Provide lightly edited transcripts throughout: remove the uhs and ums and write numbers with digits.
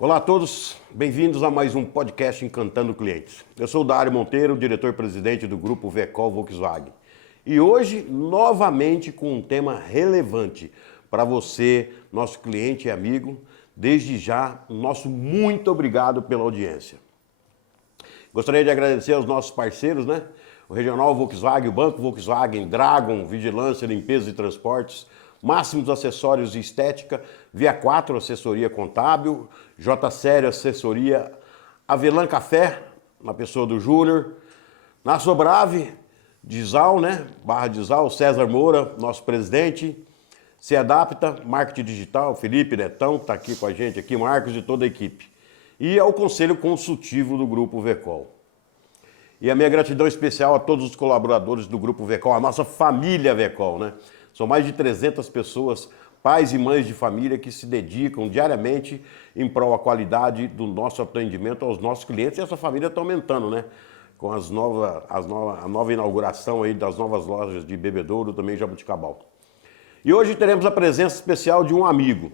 Olá a todos, bem-vindos a mais um podcast Encantando Clientes. Eu sou o Dário Monteiro, diretor-presidente do Grupo Vecol Volkswagen. E hoje, novamente, com um tema relevante para você, nosso cliente e amigo. Desde já, nosso muito obrigado pela audiência. Gostaria de agradecer aos nossos parceiros, O Regional Volkswagen, o Banco Volkswagen, Dragon, Vigilância, Limpeza e Transportes, Máximos Acessórios e Estética, Via 4 Assessoria Contábil, J Sério Assessoria, Avelan Café, na pessoa do Júnior, na Sobrave, Dizal, Barra Dizal, César Moura, nosso presidente, Se Adapta, Marketing Digital, Felipe Netão, que está aqui com a gente, aqui, Marcos e toda a equipe. E ao Conselho Consultivo do Grupo Vecol. E a minha gratidão especial a todos os colaboradores do Grupo Vecol, a nossa família Vecol, São mais de 300 pessoas, pais e mães de família que se dedicam diariamente em prol da qualidade do nosso atendimento aos nossos clientes. E essa família está aumentando, Com a nova inauguração aí das novas lojas de Bebedouro, também Jabuticabal. E hoje teremos a presença especial de um amigo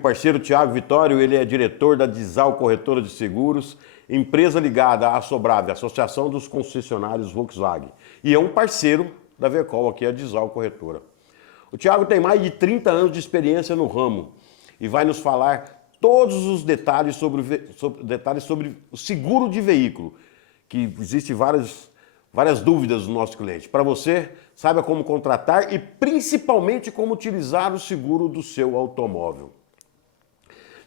parceiro Tiago Vitório. Ele é diretor da Dizal Corretora de Seguros, empresa ligada à Sobrave, Associação dos Concessionários Volkswagen. E é um parceiro da Vecol aqui, a Dizal Corretora. O Tiago tem mais de 30 anos de experiência no ramo e vai nos falar todos os detalhes sobre o seguro de veículo, que existe várias dúvidas do nosso cliente. Para você, saiba como contratar e principalmente como utilizar o seguro do seu automóvel.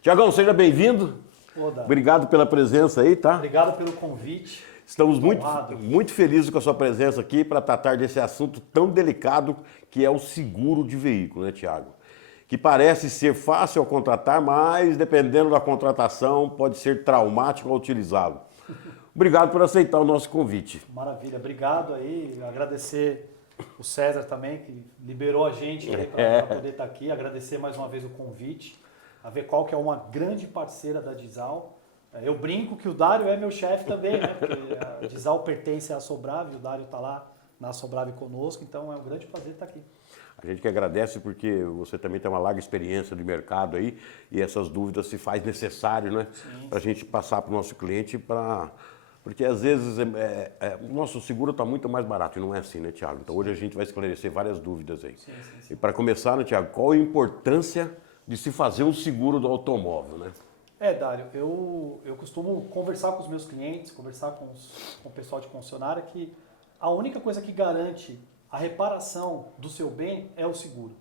Tiagão, seja bem-vindo. Obrigado pela presença aí, tá? Obrigado pelo convite. Estamos muito felizes com a sua presença aqui para tratar desse assunto tão delicado que é o seguro de veículo, Tiago? Que parece ser fácil ao contratar, mas dependendo da contratação pode ser traumático ao utilizá-lo. Obrigado por aceitar o nosso convite. Maravilha, obrigado aí. Agradecer o César também, que liberou a gente para poder estar aqui. Agradecer mais uma vez o convite. A Vecol, que é uma grande parceira da Dizal. Eu brinco que o Dário é meu chefe também, Porque a Dizal pertence à Sobrave, o Dário está lá na Sobrave conosco, então é um grande prazer estar aqui. A gente que agradece porque você também tem uma larga experiência de mercado aí e essas dúvidas se faz necessário, Para a gente passar para o nosso cliente porque às vezes o nosso seguro está muito mais barato e não é assim, Tiago? Então hoje a gente vai esclarecer várias dúvidas aí. Sim. E para começar, Tiago, qual a importância de se fazer um seguro do automóvel, Dário, eu costumo conversar com os meus clientes, conversar com o pessoal de concessionária que a única coisa que garante a reparação do seu bem é o seguro.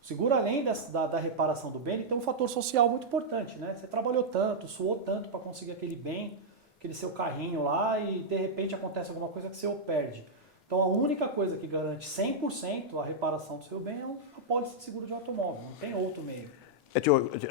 O seguro, além da reparação do bem, ele tem um fator social muito importante, Você trabalhou tanto, suou tanto para conseguir aquele bem, aquele seu carrinho lá e de repente acontece alguma coisa que você o perde. Então a única coisa que garante 100% a reparação do seu bem é a pólice de seguro de automóvel, não tem outro meio.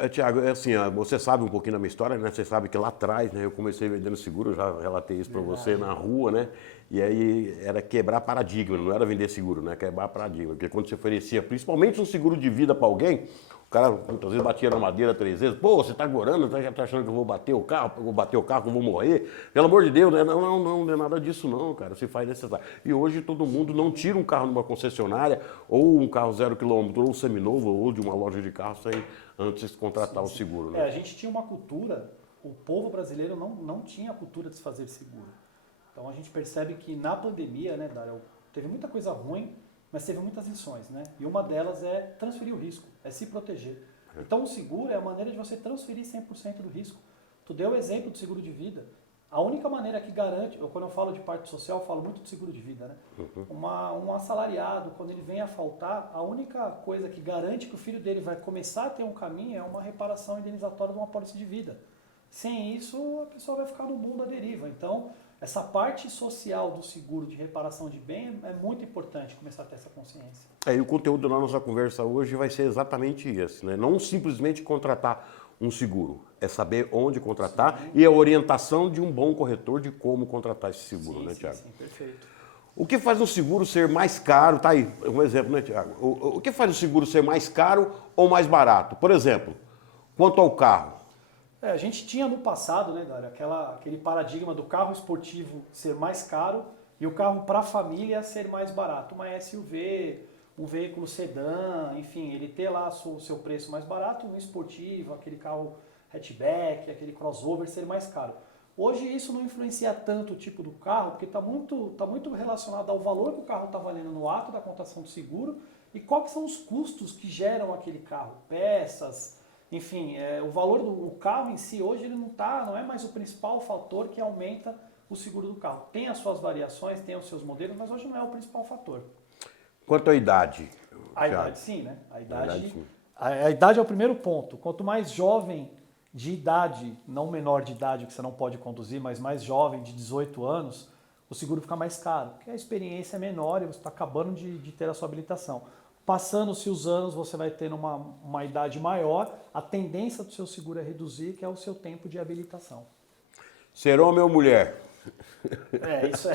Tiago, assim, você sabe um pouquinho da minha história, Você sabe que lá atrás, eu comecei vendendo seguro, eu já relatei isso para você na rua, E aí era quebrar paradigma, não era vender seguro, Quebrar paradigma. Porque quando você oferecia, principalmente um seguro de vida para alguém, o cara muitas vezes batia na madeira 3 vezes. Pô, você tá gorando, tá achando que eu vou bater o carro, que eu vou morrer? Pelo amor de Deus, não é nada disso não, cara, se faz necessário. E hoje todo mundo não tira um carro numa concessionária, ou um carro 0 km, ou um seminovo, ou de uma loja de carro antes de contratar o seguro, A gente tinha uma cultura, o povo brasileiro não tinha a cultura de se fazer seguro. Então a gente percebe que na pandemia, Dário, teve muita coisa ruim, mas teve muitas lições, E uma delas é transferir o risco, é se proteger. Então o seguro é a maneira de você transferir 100% do risco. Tu deu o exemplo do seguro de vida. A única maneira que garante, quando eu falo de parte social, eu falo muito de seguro de vida, Um assalariado, quando ele vem a faltar, a única coisa que garante que o filho dele vai começar a ter um caminho é uma reparação indenizatória de uma pólice de vida. Sem isso, a pessoa vai ficar no mundo à deriva. Então, essa parte social do seguro de reparação de bem é muito importante começar a ter essa consciência. E o conteúdo da nossa conversa hoje vai ser exatamente esse, Não simplesmente contratar um seguro, é saber onde contratar e a orientação de um bom corretor de como contratar esse seguro, Tiago? Sim, perfeito. O que faz um seguro ser mais caro? Tá aí, um exemplo, Tiago? O que faz o seguro ser mais caro ou mais barato? Por exemplo, quanto ao carro. A gente tinha no passado, Dário, aquele paradigma do carro esportivo ser mais caro e o carro para a família ser mais barato. Uma SUV, um veículo sedã, enfim, ele ter lá o seu preço mais barato, um esportivo, aquele carro hatchback, aquele crossover ser mais caro. Hoje isso não influencia tanto o tipo do carro, porque está muito relacionado ao valor que o carro está valendo no ato da contação do seguro e quais são os custos que geram aquele carro, peças, enfim, o valor do carro em si hoje ele não é mais o principal fator que aumenta o seguro do carro. Tem as suas variações, tem os seus modelos, mas hoje não é o principal fator. Quanto à idade? A idade sim, né? A idade, sim. a idade é o primeiro ponto. Quanto mais jovem de idade, não menor de idade que você não pode conduzir, mas mais jovem, de 18 anos, o seguro fica mais caro, porque a experiência é menor e você está acabando de ter a sua habilitação. Passando-se os anos, você vai ter uma idade maior, a tendência do seu seguro é reduzir, que é o seu tempo de habilitação. Ser homem ou mulher? Isso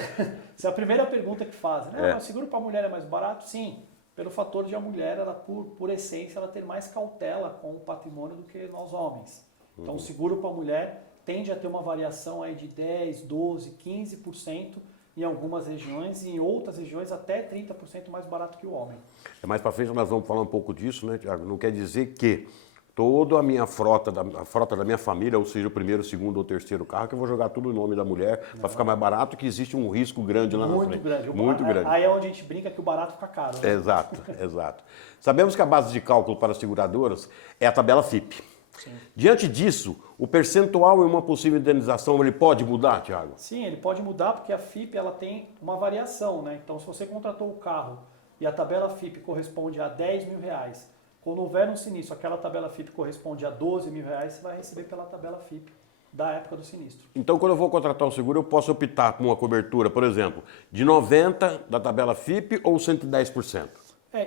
é a primeira pergunta que fazem. Né? O seguro para mulher é mais barato? Sim, pelo fator de a mulher, ela, por essência, ela ter mais cautela com o patrimônio do que nós homens. Então, o seguro para a mulher tende a ter uma variação aí de 10, 12, 15% em algumas regiões e em outras regiões até 30% mais barato que o homem. Mais para frente nós vamos falar um pouco disso, né, Tiago? Não quer dizer que toda a minha frota, a frota da minha família, ou seja, o primeiro, segundo ou terceiro carro, que eu vou jogar tudo no nome da mulher para ficar mais barato, que existe um risco grande lá na frente. Muito grande. Aí é onde a gente brinca que o barato fica caro. Né? Exato. Sabemos que a base de cálculo para as seguradoras é a tabela FIPE. Sim. Diante disso, o percentual em uma possível indenização ele pode mudar, Tiago? Sim, ele pode mudar porque a FIPE ela tem uma variação, né? Então, se você contratou o carro e a tabela FIPE corresponde a R$10.000, quando houver um sinistro, aquela tabela FIPE corresponde a R$12.000, você vai receber pela tabela FIPE da época do sinistro. Então, quando eu vou contratar um seguro, eu posso optar por uma cobertura, por exemplo, de 90% da tabela FIPE ou 110%?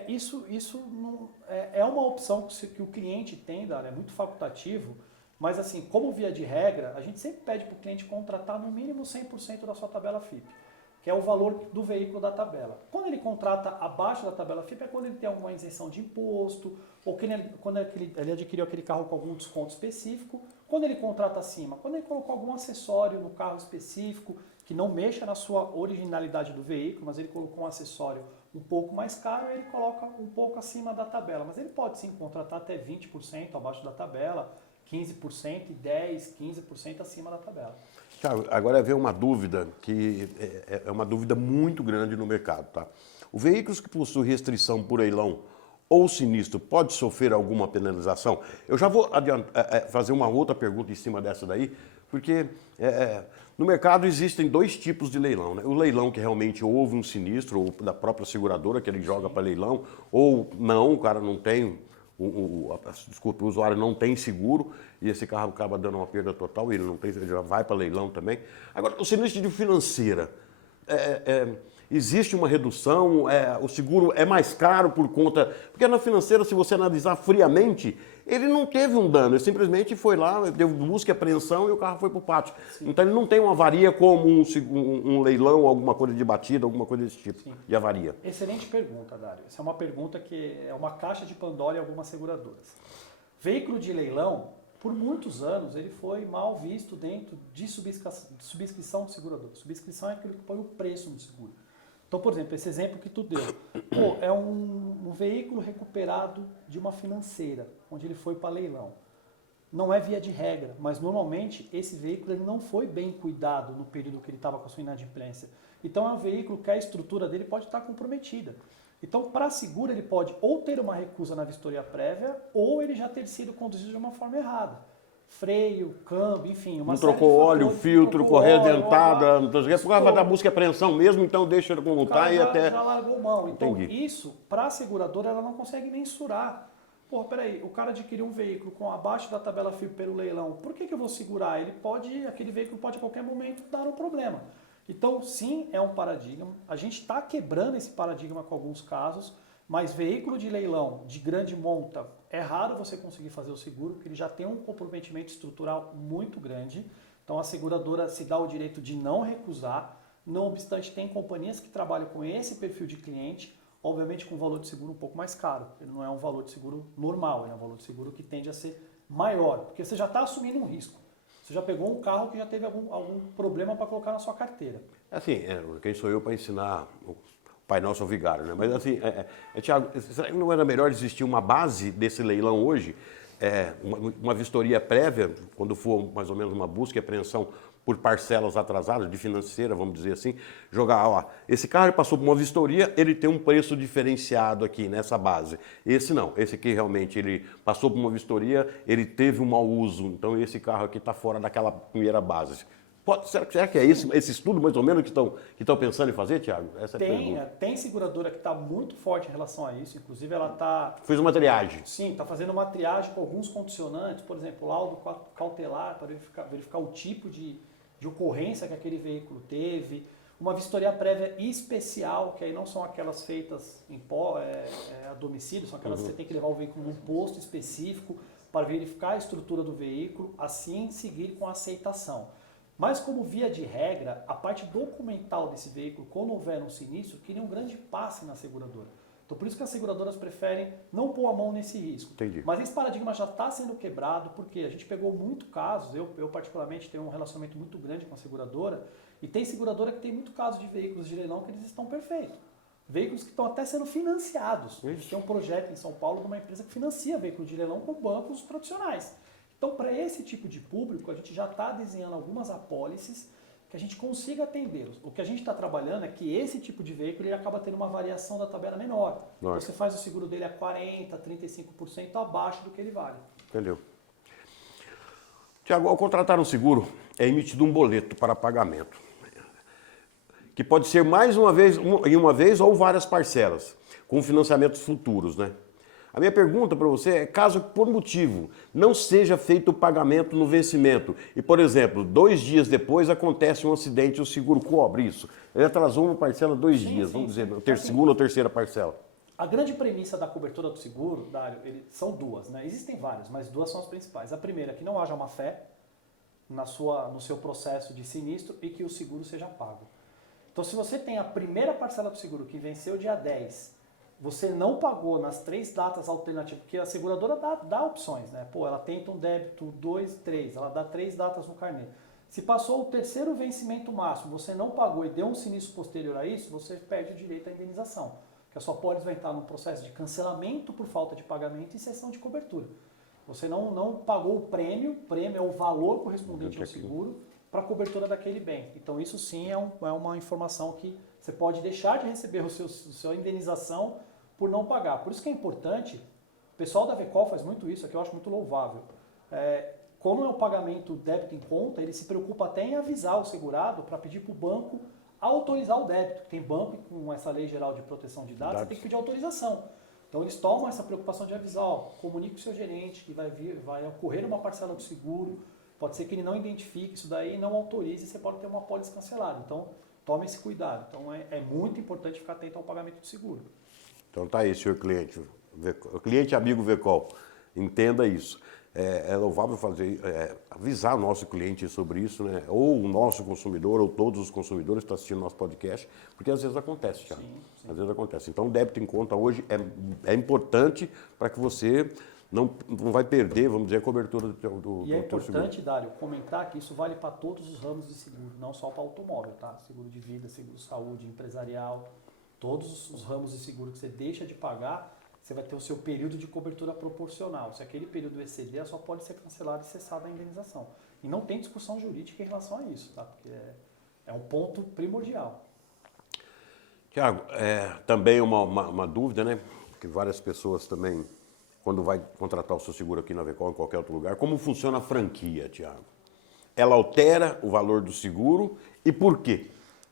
Isso não, é uma opção que o cliente tem, Dário, é muito facultativo, mas assim, como via de regra, a gente sempre pede para o cliente contratar no mínimo 100% da sua tabela FIPE, que é o valor do veículo da tabela. Quando ele contrata abaixo da tabela FIPE é quando ele tem alguma isenção de imposto, ou quando ele adquiriu aquele carro com algum desconto específico. Quando ele contrata acima, quando ele colocou algum acessório no carro específico, que não mexa na sua originalidade do veículo, mas ele colocou um acessório um pouco mais caro, ele coloca um pouco acima da tabela. Mas ele pode sim contratar até 20% abaixo da tabela, 15% e 10%, 15% acima da tabela. Tiago, agora vem uma dúvida que é uma dúvida muito grande no mercado, tá? O veículo que possui restrição por leilão ou sinistro pode sofrer alguma penalização? Eu já vou fazer uma outra pergunta em cima dessa daí, porque no mercado existem dois tipos de leilão, né? O leilão que realmente houve um sinistro, ou da própria seguradora que ele joga para leilão, ou não, o cara não tem, o usuário não tem seguro e esse carro acaba dando uma perda total e ele já vai para leilão também. Agora, o sinistro de financeira, existe uma redução, o seguro é mais caro por conta... Porque na financeira, se você analisar friamente, ele não teve um dano, ele simplesmente foi lá, deu busca e apreensão e o carro foi para o pátio. Sim. Então ele não tem uma avaria como um leilão, alguma coisa de batida, alguma coisa desse tipo. Sim. De avaria. Excelente pergunta, Dário. Essa é uma pergunta que é uma caixa de Pandora em algumas seguradoras. Veículo de leilão, por muitos anos, ele foi mal visto dentro de subscrição de seguradora. Subscrição é aquilo que põe o preço no seguro. Então, por exemplo, esse exemplo que tu deu, é um veículo recuperado de uma financeira, onde ele foi para leilão. Não é via de regra, mas normalmente esse veículo ele não foi bem cuidado no período que ele estava com a sua inadimplência. Então é um veículo que a estrutura dele pode estar comprometida. Então, para seguro, ele pode ou ter uma recusa na vistoria prévia, ou ele já ter sido conduzido de uma forma errada. Freio, câmbio, enfim, uma série de trocou óleo, fatores, filtro, correia dentada, por causa da busca e apreensão mesmo, então deixa ele como está e até... já largou mão. Então Entendi. Isso, para a seguradora, ela não consegue mensurar. Pô, peraí, o cara adquiriu um veículo com abaixo da tabela FIPE pelo leilão, por que eu vou segurar? Aquele veículo pode a qualquer momento dar um problema. Então, sim, é um paradigma. A gente está quebrando esse paradigma com alguns casos, mas veículo de leilão de grande monta, é raro você conseguir fazer o seguro, porque ele já tem um comprometimento estrutural muito grande. Então a seguradora se dá o direito de não recusar. Não obstante, tem companhias que trabalham com esse perfil de cliente, obviamente com um valor de seguro um pouco mais caro. Ele não é um valor de seguro normal, é um valor de seguro que tende a ser maior, porque você já está assumindo um risco. Você já pegou um carro que já teve algum problema para colocar na sua carteira. Assim, quem sou eu para ensinar o Pai Nosso ao vigário, né? Mas assim, Tiago, será que não era melhor existir uma base desse leilão hoje? uma vistoria prévia, quando for mais ou menos uma busca e apreensão por parcelas atrasadas, de financeira, vamos dizer assim, jogar, ó, esse carro ele passou por uma vistoria, ele tem um preço diferenciado aqui nessa base. Esse não, esse aqui realmente ele passou por uma vistoria, ele teve um mau uso, então esse carro aqui está fora daquela primeira base. Será que é esse estudo mais ou menos que estão pensando em fazer, Thiago? Essa é a pergunta. Tem seguradora que está muito forte em relação a isso, inclusive ela está... Fez uma triagem. Sim, está fazendo uma triagem com alguns condicionantes, por exemplo, laudo cautelar para verificar o tipo de ocorrência que aquele veículo teve, uma vistoria prévia especial, que aí não são aquelas feitas a domicílio, são aquelas que você tem que levar o veículo num posto específico para verificar a estrutura do veículo, assim seguir com a aceitação. Mas como via de regra, a parte documental desse veículo, quando houver um sinistro, cria um grande passe na seguradora. Então por isso que as seguradoras preferem não pôr a mão nesse risco. Entendi. Mas esse paradigma já está sendo quebrado, porque a gente pegou muito casos, eu particularmente tenho um relacionamento muito grande com a seguradora, e tem seguradora que tem muito caso de veículos de leilão que eles estão perfeitos. Veículos que estão até sendo financiados. A gente tem um projeto em São Paulo de uma empresa que financia veículos de leilão com bancos tradicionais. Então, para esse tipo de público, a gente já está desenhando algumas apólices que a gente consiga atendê-los. O que a gente está trabalhando é que esse tipo de veículo ele acaba tendo uma variação da tabela menor. Então, você faz o seguro dele a 40%, 35% abaixo do que ele vale. Entendeu? Tiago, ao contratar um seguro, é emitido um boleto para pagamento, que pode ser mais em uma vez ou várias parcelas, com financiamentos futuros, né? A minha pergunta para você é, caso por motivo não seja feito o pagamento no vencimento e, por exemplo, 2 dias depois acontece um acidente e o seguro cobre isso. Ele atrasou uma parcela 2 dias, vamos dizer, segunda ou terceira parcela. A grande premissa da cobertura do seguro, Dário, são duas, né? Existem várias, mas 2 são as principais. A primeira é que não haja má fé no seu processo de sinistro e que o seguro seja pago. Então, se você tem a primeira parcela do seguro que venceu dia 10, você não pagou nas 3 datas alternativas, porque a seguradora dá opções, né? Pô, ela tenta um débito 2, 3, ela dá 3 datas no carnê. Se passou o terceiro vencimento máximo, você não pagou e deu um sinistro posterior a isso, você perde o direito à indenização. Que a sua pólice vai estar no processo de cancelamento por falta de pagamento e cessão de cobertura. Você não pagou o prêmio é o valor correspondente ao seguro para a cobertura daquele bem. Então isso sim é uma informação que você pode deixar de receber a sua indenização por não pagar. Por isso que é importante, o pessoal da Vecol faz muito isso, aqui eu acho muito louvável. Como é o pagamento débito em conta, ele se preocupa até em avisar o segurado para pedir para o banco autorizar o débito. Tem banco com essa lei geral de proteção de dados, você tem que pedir autorização. Então eles tomam essa preocupação de avisar, comunique o seu gerente que vai ocorrer uma parcela do seguro, pode ser que ele não identifique isso daí, não autorize, você pode ter uma apólice cancelada. Então tome esse cuidado. Então é muito importante ficar atento ao pagamento do seguro. Então tá aí, senhor cliente, cliente amigo Vecol, entenda isso. É louvável avisar o nosso cliente sobre isso, né? Ou o nosso consumidor, ou todos os consumidores que estão assistindo nosso podcast, porque às vezes acontece, Thiago. Sim. Às vezes acontece. Então o débito em conta hoje é importante para que você não vai perder, vamos dizer, a cobertura do teu seguro. E é importante, Dário, comentar que isso vale para todos os ramos de seguro, não só para automóvel, tá? Seguro de vida, seguro de saúde, empresarial, todos os ramos de seguro que você deixa de pagar, você vai ter o seu período de cobertura proporcional. Se aquele período exceder, a sua pode ser cancelada e cessada a indenização. E não tem discussão jurídica em relação a isso, tá? Porque é um ponto primordial. Tiago, também uma dúvida, né? Que várias pessoas também, quando vai contratar o seu seguro aqui na Vecol ou em qualquer outro lugar, como funciona a franquia, Tiago? Ela altera o valor do seguro e por quê?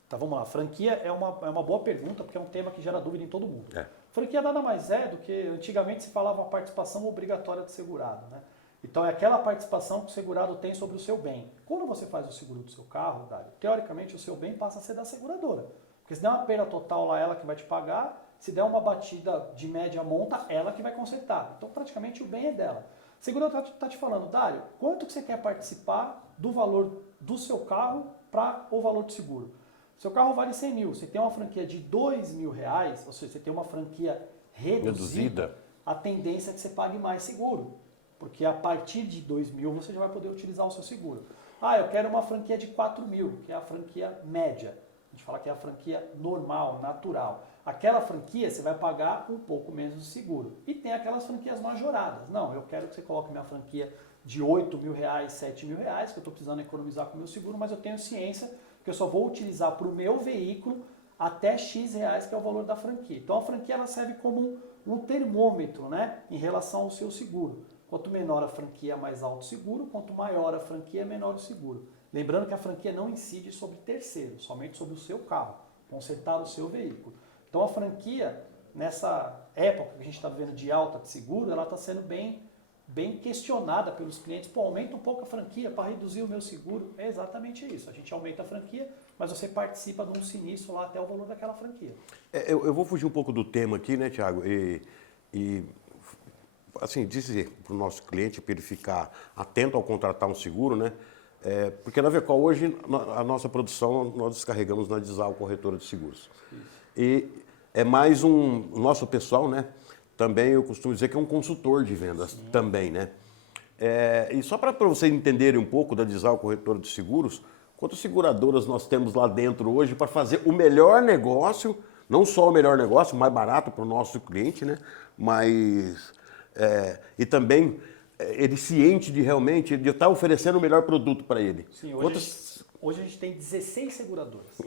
Tá, vamos lá. Franquia é uma boa pergunta, porque é um tema que gera dúvida em todo mundo. Franquia nada mais é do que, antigamente se falava uma participação obrigatória do segurado, né? Então é aquela participação que o segurado tem sobre o seu bem. Quando você faz o seguro do seu carro, Dário, teoricamente o seu bem passa a ser da seguradora. Porque se der uma perda total lá, ela que vai te pagar, se der uma batida de média monta, ela que vai consertar. Então praticamente o bem é dela. A seguradora está te falando, Dário, quanto que você quer participar do valor do seu carro para o valor do seguro? Seu carro vale 100 mil, você tem uma franquia de R$2.000, ou seja, você tem uma franquia reduzida, a tendência é que você pague mais seguro. Porque a partir de 2.000 você já vai poder utilizar o seu seguro. Eu quero uma franquia de 4.000, que é a franquia média. A gente fala que é a franquia normal, natural. aquela franquia você vai pagar um pouco menos de seguro. E tem aquelas franquias majoradas. Não, eu quero que você coloque minha franquia de R$8.000, R$7.000, que eu estou precisando economizar com o meu seguro, mas eu tenho ciência que eu só vou utilizar para o meu veículo até X reais, que é o valor da franquia. Então a franquia ela serve como um termômetro, né, em relação ao seu seguro. Quanto menor a franquia, mais alto o seguro. Quanto maior a franquia, menor o seguro. Lembrando que a franquia não incide sobre terceiro, somente sobre o seu carro, consertar o seu veículo. Então a franquia, nessa época que a gente está vivendo de alta de seguro, ela está sendo bem questionada pelos clientes. Pô, aumenta um pouco a franquia para reduzir o meu seguro. É exatamente isso. A gente aumenta a franquia, mas você participa de um sinistro lá até o valor daquela franquia. Eu vou fugir um pouco do tema aqui, né, Thiago? E assim, dizer para o nosso cliente, para ele ficar atento ao contratar um seguro, né? Porque na Vecol hoje, a nossa produção, nós descarregamos na Dizal, corretora de seguros. Isso. E é mais o nosso pessoal, né? Também eu costumo dizer que é um consultor de vendas. Sim. Também, né? E só para vocês entenderem um pouco da Dizal, corretora de seguros, quantas seguradoras nós temos lá dentro hoje para fazer o melhor negócio, não só o melhor negócio, mais barato para o nosso cliente, né? Mas e também ele ciente de realmente de estar oferecendo o melhor produto para ele. Sim, hoje a gente tem 16 seguradoras.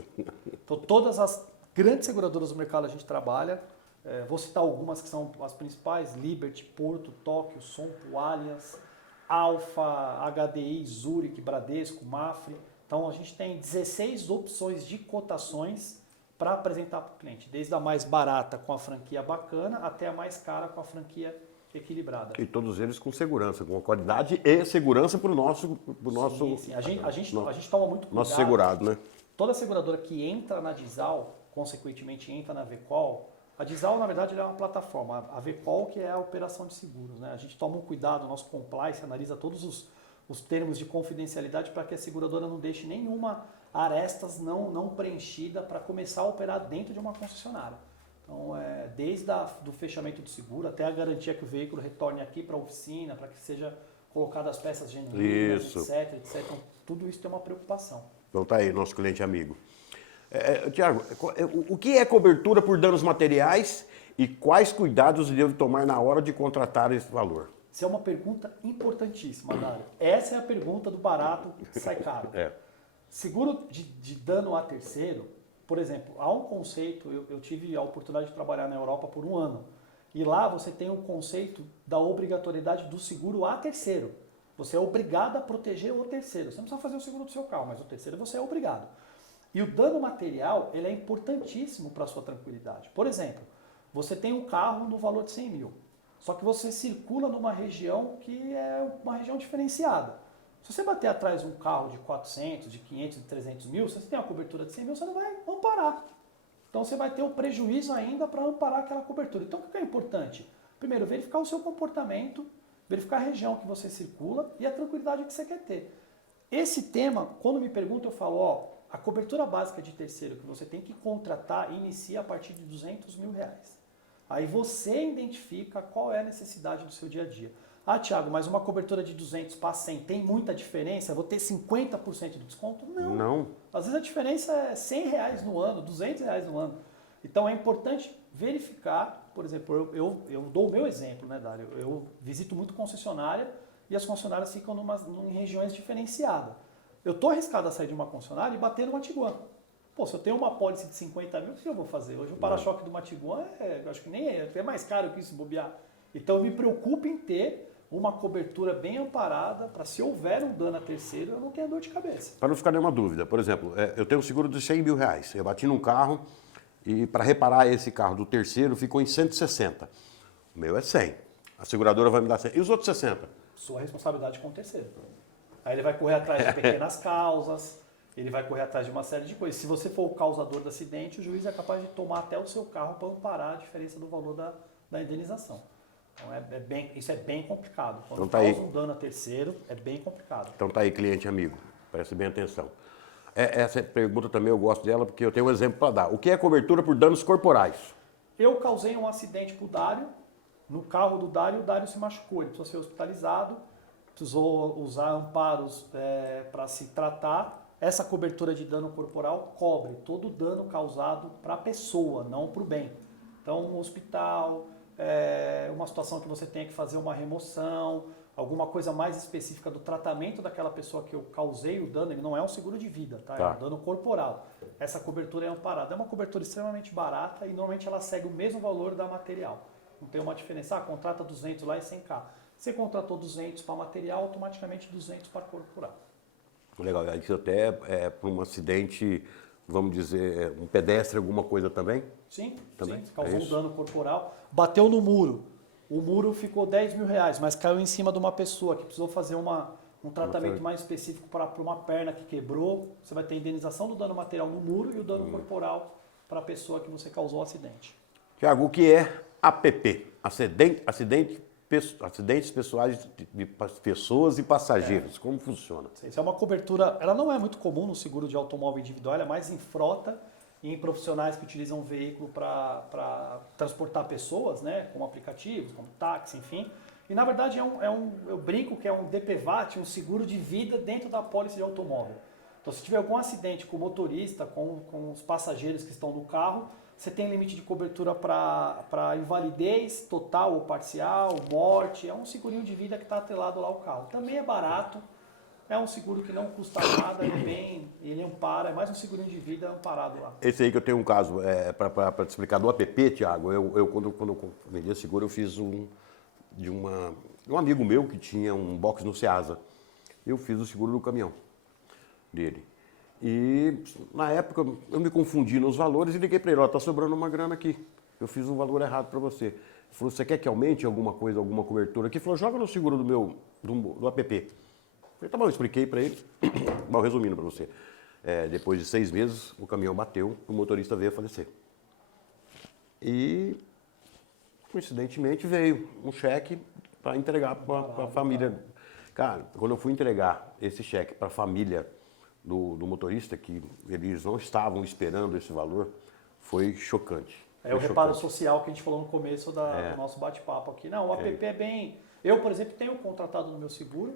Então todas as grandes seguradoras do mercado a gente trabalha. Vou citar algumas que são as principais: Liberty, Porto, Tóquio, Sompo, Allianz, Alfa, HDI, Zurich, Bradesco, Mafre. Então a gente tem 16 opções de cotações para apresentar para o cliente, desde a mais barata com a franquia bacana até a mais cara com a franquia equilibrada. E todos eles com segurança, com qualidade e segurança para o nosso... Sim. A gente toma muito cuidado. Nosso segurado, né? Toda seguradora que entra na Dizal, consequentemente entra na Vecol. A Dizal, na verdade, é uma plataforma. A Vecol que é a operação de seguros, né? A gente toma um cuidado, o nosso compliance analisa todos os termos de confidencialidade para que a seguradora não deixe nenhuma arestas não preenchida para começar a operar dentro de uma concessionária. Então, desde do fechamento do seguro até a garantia que o veículo retorne aqui para a oficina, para que seja colocado as peças genuínas, etc. Então, tudo isso tem uma preocupação. Então tá aí, nosso cliente amigo. Tiago, o que é cobertura por danos materiais e quais cuidados devo tomar na hora de contratar esse valor? Isso é uma pergunta importantíssima, Dário. Essa é a pergunta do barato que sai caro. Seguro de dano a terceiro, por exemplo, há um conceito, eu tive a oportunidade de trabalhar na Europa por 1 ano, e lá você tem o conceito da obrigatoriedade do seguro a terceiro. Você é obrigado a proteger o terceiro. Você não precisa fazer o seguro do seu carro, mas o terceiro você é obrigado. E o dano material, ele é importantíssimo para a sua tranquilidade. Por exemplo, você tem um carro no valor de 100 mil, só que você circula numa região que é uma região diferenciada. Se você bater atrás de um carro de 400, de 500, de 300 mil, se você tem uma cobertura de 100 mil, você não vai amparar. Então você vai ter um prejuízo ainda para amparar aquela cobertura. Então o que é importante? Primeiro, verificar o seu comportamento, verificar a região que você circula e a tranquilidade que você quer ter. Esse tema, quando me perguntam, eu falo, a cobertura básica de terceiro que você tem que contratar inicia a partir de R$200 mil. Aí você identifica qual é a necessidade do seu dia a dia. Ah, Thiago, mas uma cobertura de 200 para 100 tem muita diferença? Eu vou ter 50% de desconto? Não. Às vezes a diferença é R$100 no ano, R$200 no ano. Então é importante verificar, por exemplo, eu dou o meu exemplo, né, Dário? Eu visito muito concessionária e as concessionárias ficam em regiões diferenciadas. Eu estou arriscado a sair de uma concessionária e bater numa Tiguan. Pô, se eu tenho uma pólice de 50 mil, o que eu vou fazer? Hoje o para-choque de uma Tiguan eu acho que nem é mais caro que isso bobear. Então eu me preocupo em ter uma cobertura bem amparada para se houver um dano a terceiro, eu não tenha dor de cabeça. Para não ficar nenhuma dúvida, por exemplo, eu tenho um seguro de R$100 mil. Eu bati num carro e para reparar esse carro do terceiro ficou em 160. O meu é 100. A seguradora vai me dar 100. E os outros 60? Sua responsabilidade com o terceiro. Aí ele vai correr atrás de pequenas causas, ele vai correr atrás de uma série de coisas. Se você for o causador do acidente, o juiz é capaz de tomar até o seu carro para amparar a diferença do valor da indenização. Então isso é bem complicado. Quando então, causa um dano a terceiro, é bem complicado. Então tá aí, cliente amigo, preste bem atenção. Essa pergunta também eu gosto dela porque eu tenho um exemplo para dar. O que é cobertura por danos corporais? Eu causei um acidente para o Dário, no carro do Dário, o Dário se machucou, ele precisou ser hospitalizado, precisou usar amparos para se tratar. essa cobertura de dano corporal cobre todo o dano causado para a pessoa, não para o bem. Então, um hospital, uma situação que você tenha que fazer uma remoção, alguma coisa mais específica do tratamento daquela pessoa que eu causei o dano, ele não é um seguro de vida, tá? É um dano corporal. Essa cobertura é amparada. É uma cobertura extremamente barata e normalmente ela segue o mesmo valor da material. Não tem uma diferença, contrata 200 lá e 100k. Você contratou 200 para material, automaticamente 200 para corporal. Legal, isso até é para um acidente, vamos dizer, um pedestre, alguma coisa também? Sim, também? Sim, causou um dano corporal, bateu no muro, o muro ficou 10 mil reais, mas caiu em cima de uma pessoa que precisou fazer um tratamento mais específico para uma perna que quebrou, você vai ter indenização do dano material no muro e o dano corporal para a pessoa que você causou o acidente. Tiago, o que é APP? Acidentes pessoais de pessoas e passageiros. Como funciona? Isso é uma cobertura, ela não é muito comum no seguro de automóvel individual, ela é mais em frota e em profissionais que utilizam veículo para transportar pessoas, né, como aplicativos, como táxi, enfim. E na verdade eu brinco que é um DPVAT, um seguro de vida dentro da pólice de automóvel. Então se tiver algum acidente com o motorista, com os passageiros que estão no carro, você tem limite de cobertura para invalidez total ou parcial, morte. É um segurinho de vida que está atrelado lá ao carro. Também é barato, é um seguro que não custa nada, ele ampara, é mais um segurinho de vida amparado lá. Esse aí que eu tenho um caso, para te explicar, do APP, Tiago, quando eu vendia seguro, eu fiz de um amigo meu que tinha um box no Ceasa. Eu fiz o seguro do caminhão dele. E na época eu me confundi nos valores e liguei para ele, está sobrando uma grana aqui, eu fiz um valor errado para você. Ele falou, você quer que aumente alguma coisa, alguma cobertura aqui? Ele falou, joga no seguro do APP. Eu falei, tá bom, eu expliquei para ele. Bom, resumindo para você, depois de 6 meses o caminhão bateu, o motorista veio a falecer. E coincidentemente veio um cheque para entregar para a família. Cara, quando eu fui entregar esse cheque para a família do motorista, que eles não estavam esperando esse valor, foi chocante. É o reparo social que a gente falou no começo do nosso bate-papo aqui. Não, o APP é bem... Eu, por exemplo, tenho contratado no meu seguro,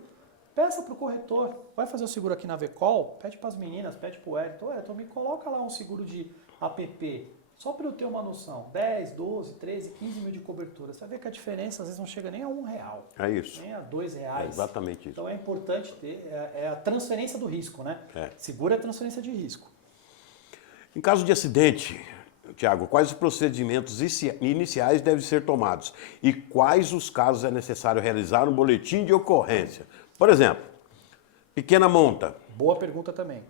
peça para o corretor, vai fazer o seguro aqui na Vecol, pede para as meninas, pede para o Elton, me coloca lá um seguro de APP, só para eu ter uma noção, 10, 12, 13, 15 mil de cobertura. Você vai ver que a diferença às vezes não chega nem a R$1. É isso. Nem a R$2. É exatamente isso. Então é importante ter, a transferência do risco, né? Seguro é a transferência de risco. Em caso de acidente, Tiago, quais os procedimentos iniciais devem ser tomados? E quais os casos é necessário realizar um boletim de ocorrência? Por exemplo, pequena monta. Boa pergunta também.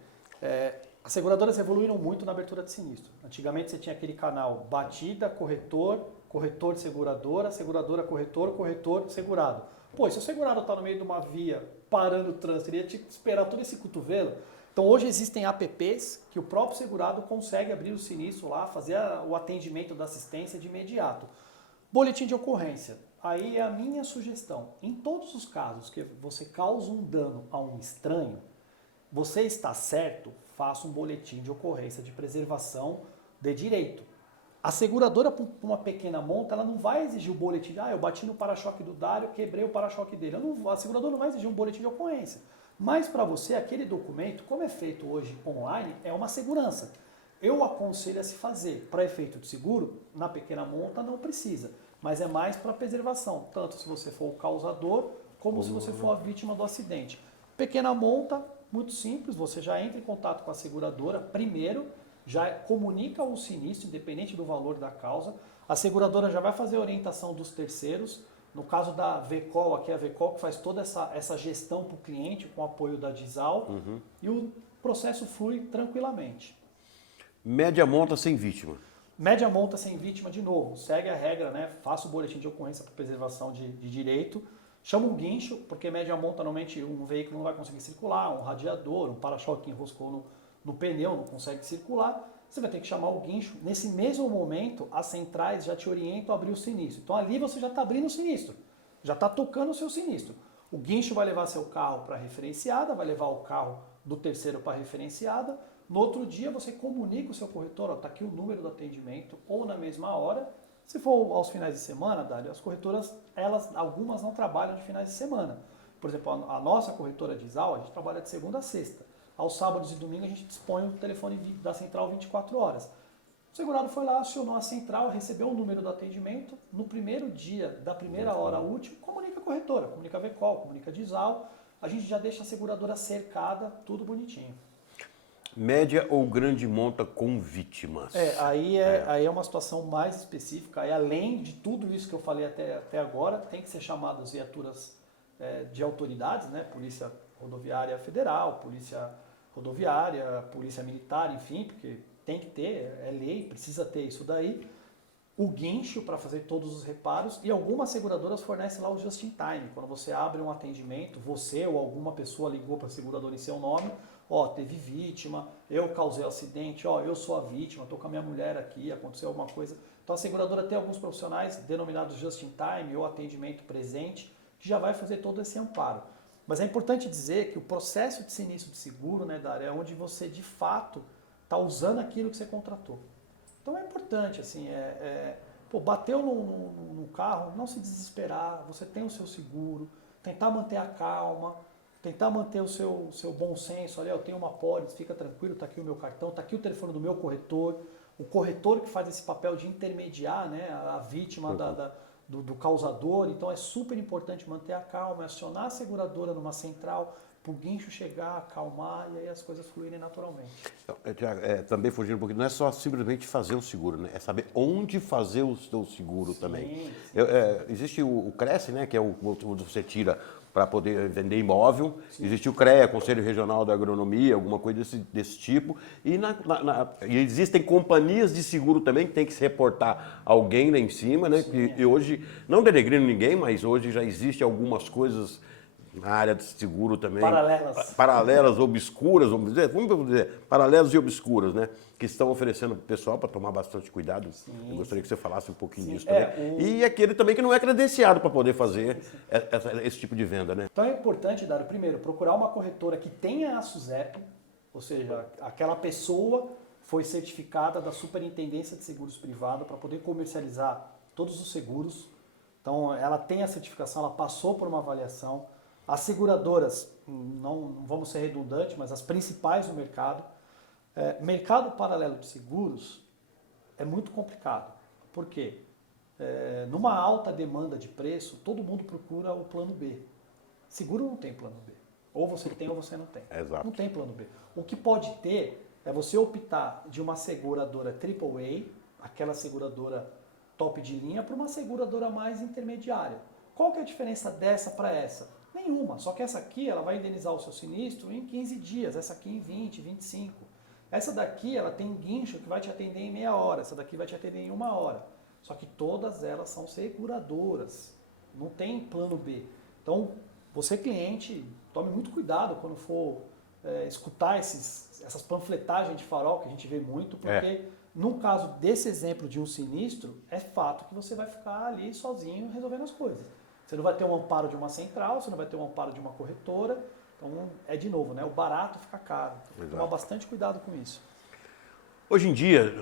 As seguradoras evoluíram muito na abertura de sinistro. Antigamente você tinha aquele canal batida, corretor, corretor seguradora, seguradora corretor, corretor segurado. Pô, se o segurado está no meio de uma via parando o trânsito, ele ia te esperar todo esse cotovelo. Então hoje existem apps que o próprio segurado consegue abrir o sinistro lá, fazer o atendimento da assistência de imediato. Boletim de ocorrência. Aí é a minha sugestão. Em todos os casos que você causa um dano a um estranho, você está certo, faça um boletim de ocorrência de preservação de direito. A seguradora, para uma pequena monta, ela não vai exigir o boletim de eu bati no para-choque do Dário, quebrei o para-choque dele. A seguradora não vai exigir um boletim de ocorrência. Mas para você, aquele documento, como é feito hoje online, é uma segurança. Eu aconselho a se fazer. Para efeito de seguro, na pequena monta não precisa, mas é mais para preservação, tanto se você for o causador, como se você for a vítima do acidente. Pequena monta, muito simples, você já entra em contato com a seguradora, primeiro, já comunica o sinistro, independente do valor da causa, a seguradora já vai fazer a orientação dos terceiros, no caso da Vecol, aqui é a Vecol que faz toda essa gestão para o cliente, com o apoio da Dizal, e o processo flui tranquilamente. Média monta sem vítima. Média monta sem vítima, de novo, segue a regra, né? Faça o boletim de ocorrência para preservação de direito, chama um guincho, porque média monta, normalmente um veículo não vai conseguir circular, um radiador, um para-choque que enroscou no pneu, não consegue circular, você vai ter que chamar o guincho. Nesse mesmo momento, as centrais já te orientam a abrir o sinistro. Então ali você já está abrindo o sinistro, já está tocando o seu sinistro. O guincho vai levar seu carro para a referenciada, vai levar o carro do terceiro para a referenciada. No outro dia você comunica o seu corretor, está aqui o número do atendimento, ou na mesma hora. Se for aos finais de semana, Dário, as corretoras, algumas não trabalham de finais de semana. Por exemplo, a nossa corretora Dizal, a gente trabalha de segunda a sexta. Aos sábados e domingos a gente dispõe o telefone da central 24 horas. O segurado foi lá, acionou a central, recebeu o número do atendimento. No primeiro dia da primeira hora útil, comunica a corretora, comunica a Vecol, comunica a Dizal. A gente já deixa a seguradora cercada, tudo bonitinho. Média ou grande monta com vítimas? Aí é uma situação mais específica. Aí, além de tudo isso que eu falei até agora, tem que ser chamadas viaturas de autoridades, né? Polícia Rodoviária Federal, Polícia Rodoviária, Polícia Militar, enfim, porque tem que ter, é lei, precisa ter isso daí. O guincho para fazer todos os reparos e algumas seguradoras fornecem lá o just in time. Quando você abre um atendimento, você ou alguma pessoa ligou para a seguradora em seu nome, teve vítima, eu causei acidente, eu sou a vítima, estou com a minha mulher aqui, aconteceu alguma coisa. Então a seguradora tem alguns profissionais denominados just in time ou atendimento presente, que já vai fazer todo esse amparo. Mas é importante dizer que o processo de sinistro de seguro, né, Dário, é onde você de fato está usando aquilo que você contratou. Então é importante, assim, bateu no carro, não se desesperar, você tem o seu seguro, tentar manter a calma, tentar manter o seu bom senso, olha, eu tenho uma pólice, fica tranquilo, está aqui o meu cartão, está aqui o telefone do meu corretor, o corretor que faz esse papel de intermediar, né, a vítima do causador, então é super importante manter a calma, acionar a seguradora numa central, para o guincho chegar, acalmar e aí as coisas fluírem naturalmente. Também fugindo um pouquinho, não é só simplesmente fazer o seguro, né? É saber onde fazer o seu seguro também. Sim. Existe o CRES, né? Que é onde você tira para poder vender imóvel. Sim. Existe o CREA, Conselho Regional da Agronomia, alguma coisa desse tipo. E existem companhias de seguro também que tem que se reportar alguém lá em cima, né? E hoje, não denegrindo ninguém, mas hoje já existe algumas coisas na área de seguro também. Paralelas, obscuras, vamos dizer, paralelas e obscuras, né? Que estão oferecendo para o pessoal para tomar bastante cuidado. Sim. Eu gostaria que você falasse um pouquinho disso também. E aquele também que não é credenciado para poder fazer esse tipo de venda, né? Então é importante, Dário, primeiro, procurar uma corretora que tenha a SUSEP, ou seja, aquela pessoa foi certificada da Superintendência de Seguros Privada para poder comercializar todos os seguros. Então ela tem a certificação, ela passou por uma avaliação. As seguradoras, não vamos ser redundantes, mas as principais no mercado. Mercado paralelo de seguros é muito complicado. Por quê? Numa alta demanda de preço, todo mundo procura o plano B. Seguro não tem plano B. Ou você tem ou você não tem. Exato. Não tem plano B. O que pode ter é você optar de uma seguradora AAA, aquela seguradora top de linha, para uma seguradora mais intermediária. Qual que é a diferença dessa para essa? Nenhuma, só que essa aqui ela vai indenizar o seu sinistro em 15 dias, essa aqui em 20, 25. Essa daqui ela tem guincho que vai te atender em meia hora, essa daqui vai te atender em 1 hora. Só que todas elas são seguradoras, não tem plano B. Então, você cliente, tome muito cuidado quando for escutar essas panfletagens de farol que a gente vê muito, porque no caso desse exemplo de um sinistro, é fato que você vai ficar ali sozinho resolvendo as coisas. Você não vai ter um amparo de uma central, você não vai ter um amparo de uma corretora. Então, de novo, né? O barato fica caro. Então, tomar bastante cuidado com isso. Hoje em dia,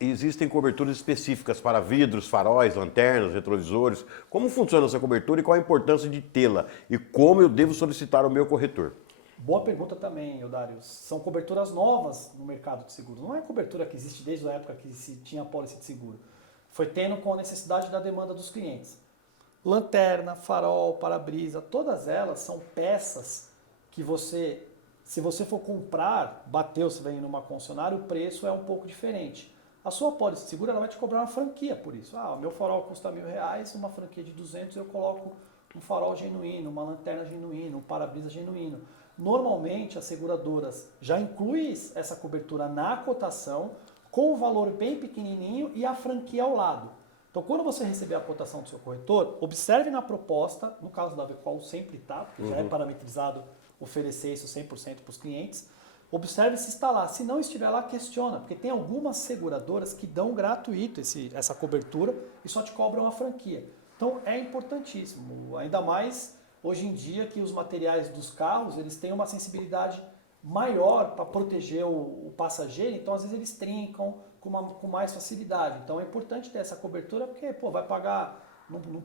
existem coberturas específicas para vidros, faróis, lanternas, retrovisores. Como funciona essa cobertura e qual a importância de tê-la? E como eu devo solicitar ao meu corretor? Boa pergunta também, Eudário. São coberturas novas no mercado de seguros. Não é cobertura que existe desde a época que se tinha apólice de seguro. Foi tendo com a necessidade da demanda dos clientes. Lanterna, farol, para-brisa, todas elas são peças que você, se você for comprar, bateu, se vem numa concessionária, o preço é um pouco diferente. A sua apólice de seguro ela vai te cobrar uma franquia por isso. O meu farol custa R$1.000, uma franquia de 200 eu coloco um farol genuíno, uma lanterna genuína, um para-brisa genuíno. Normalmente as seguradoras já incluem essa cobertura na cotação com um valor bem pequenininho e a franquia ao lado. Então, quando você receber a cotação do seu corretor, observe na proposta, no caso da Vecol sempre está, porque já é parametrizado oferecer isso 100% para os clientes, observe se está lá. Se não estiver lá, questiona, porque tem algumas seguradoras que dão gratuito essa cobertura e só te cobram a franquia. Então, é importantíssimo, ainda mais hoje em dia que os materiais dos carros, eles têm uma sensibilidade maior para proteger o passageiro, então às vezes eles trincam com mais facilidade. Então é importante ter essa cobertura porque vai pagar num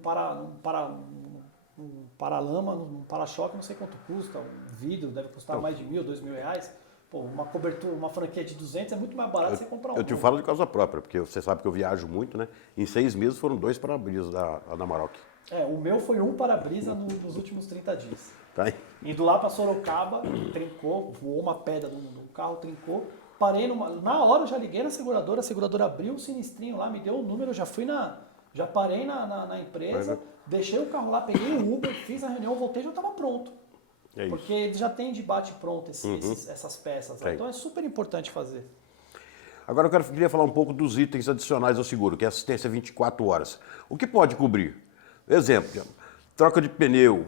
paralama, num para-choque, não sei quanto custa, um vidro deve custar mais de R$1.000, R$2.000. Pô, uma cobertura, uma franquia de 200 é muito mais barato você comprar um. Eu te falo de causa própria, porque você sabe que eu viajo muito, né? Em 6 meses foram 2 para-brisas da Amarok. O meu foi um para-brisa nos últimos 30 dias. Tá aí? Indo lá para Sorocaba, trincou, voou uma pedra no carro, trincou. Parei na hora eu já liguei na seguradora, a seguradora abriu o sinistrinho lá, me deu o número, já parei na empresa, deixei o carro lá, peguei o Uber, fiz a reunião, voltei e já estava pronto. É isso. Porque eles já têm de bate-pronto essas peças. Né? Então é super importante fazer. Agora eu queria falar um pouco dos itens adicionais ao seguro, que é assistência 24 horas. O que pode cobrir? Exemplo, troca de pneu.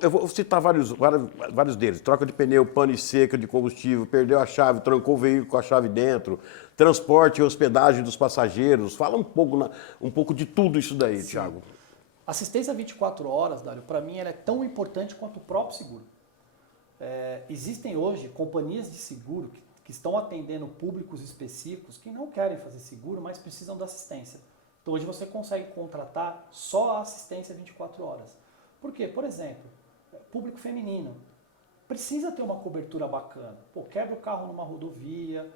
Eu vou citar vários deles. Troca de pneu, pane seca de combustível, perdeu a chave, trancou o veículo com a chave dentro, transporte e hospedagem dos passageiros. Fala um pouco de tudo isso daí, Sim. Thiago. Assistência 24 horas, Dário, para mim ela é tão importante quanto o próprio seguro. Existem hoje companhias de seguro que estão atendendo públicos específicos que não querem fazer seguro, mas precisam da assistência. Então hoje você consegue contratar só a assistência 24 horas. Por quê? Por exemplo, público feminino precisa ter uma cobertura bacana. Pô, quebra o carro numa rodovia,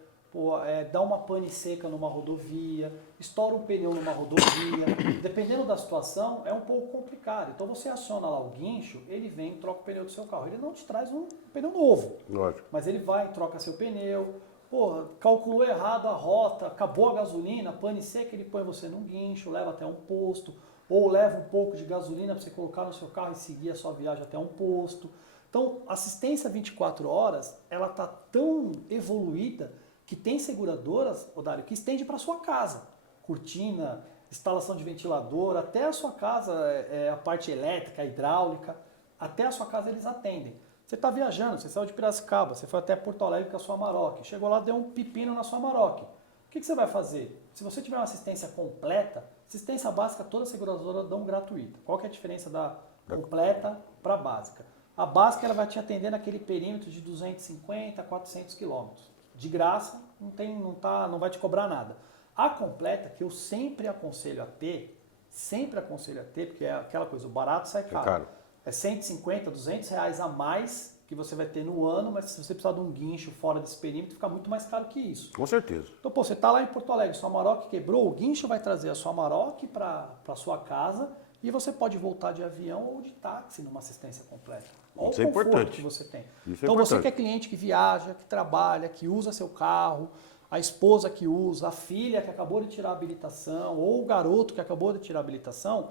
dá uma pane seca numa rodovia, estoura um pneu numa rodovia. Dependendo da situação, é um pouco complicado. Então você aciona lá o guincho, ele vem e troca o pneu do seu carro. Ele não te traz um pneu novo, Lógico. mas ele vai e troca seu pneu. Pô, calculou errado a rota, acabou a gasolina, pane seca, ele põe você num guincho, leva até um posto, ou leva um pouco de gasolina para você colocar no seu carro e seguir a sua viagem até um posto. Então, assistência 24 horas, ela está tão evoluída que tem seguradoras, Dário, que estende para sua casa. Cortina, instalação de ventilador, até a sua casa, a parte elétrica, hidráulica, até a sua casa eles atendem. Você está viajando, você saiu de Piracicaba, você foi até Porto Alegre com a sua Amarok, chegou lá, deu um pepino na sua Amarok. O que você vai fazer? Se você tiver uma assistência completa, assistência básica toda seguradora dão gratuita. Qual que é a diferença da completa para a básica? A básica ela vai te atender naquele perímetro de 250 a 400 quilômetros. De graça, não vai te cobrar nada. A completa, que eu sempre aconselho a ter, porque é aquela coisa, o barato sai caro. É caro. É 150, 200 reais a mais que você vai ter no ano, mas se você precisar de um guincho fora desse perímetro, fica muito mais caro que isso. Com certeza. Então, você está lá em Porto Alegre, sua Amarok quebrou, o guincho vai trazer a sua Amarok para sua casa e você pode voltar de avião ou de táxi numa assistência completa. Olha Isso é o conforto importante. que você tem. Isso é então, importante. você que é cliente que viaja, que trabalha, que usa seu carro, a esposa que usa, a filha que acabou de tirar a habilitação ou o garoto que acabou de tirar a habilitação,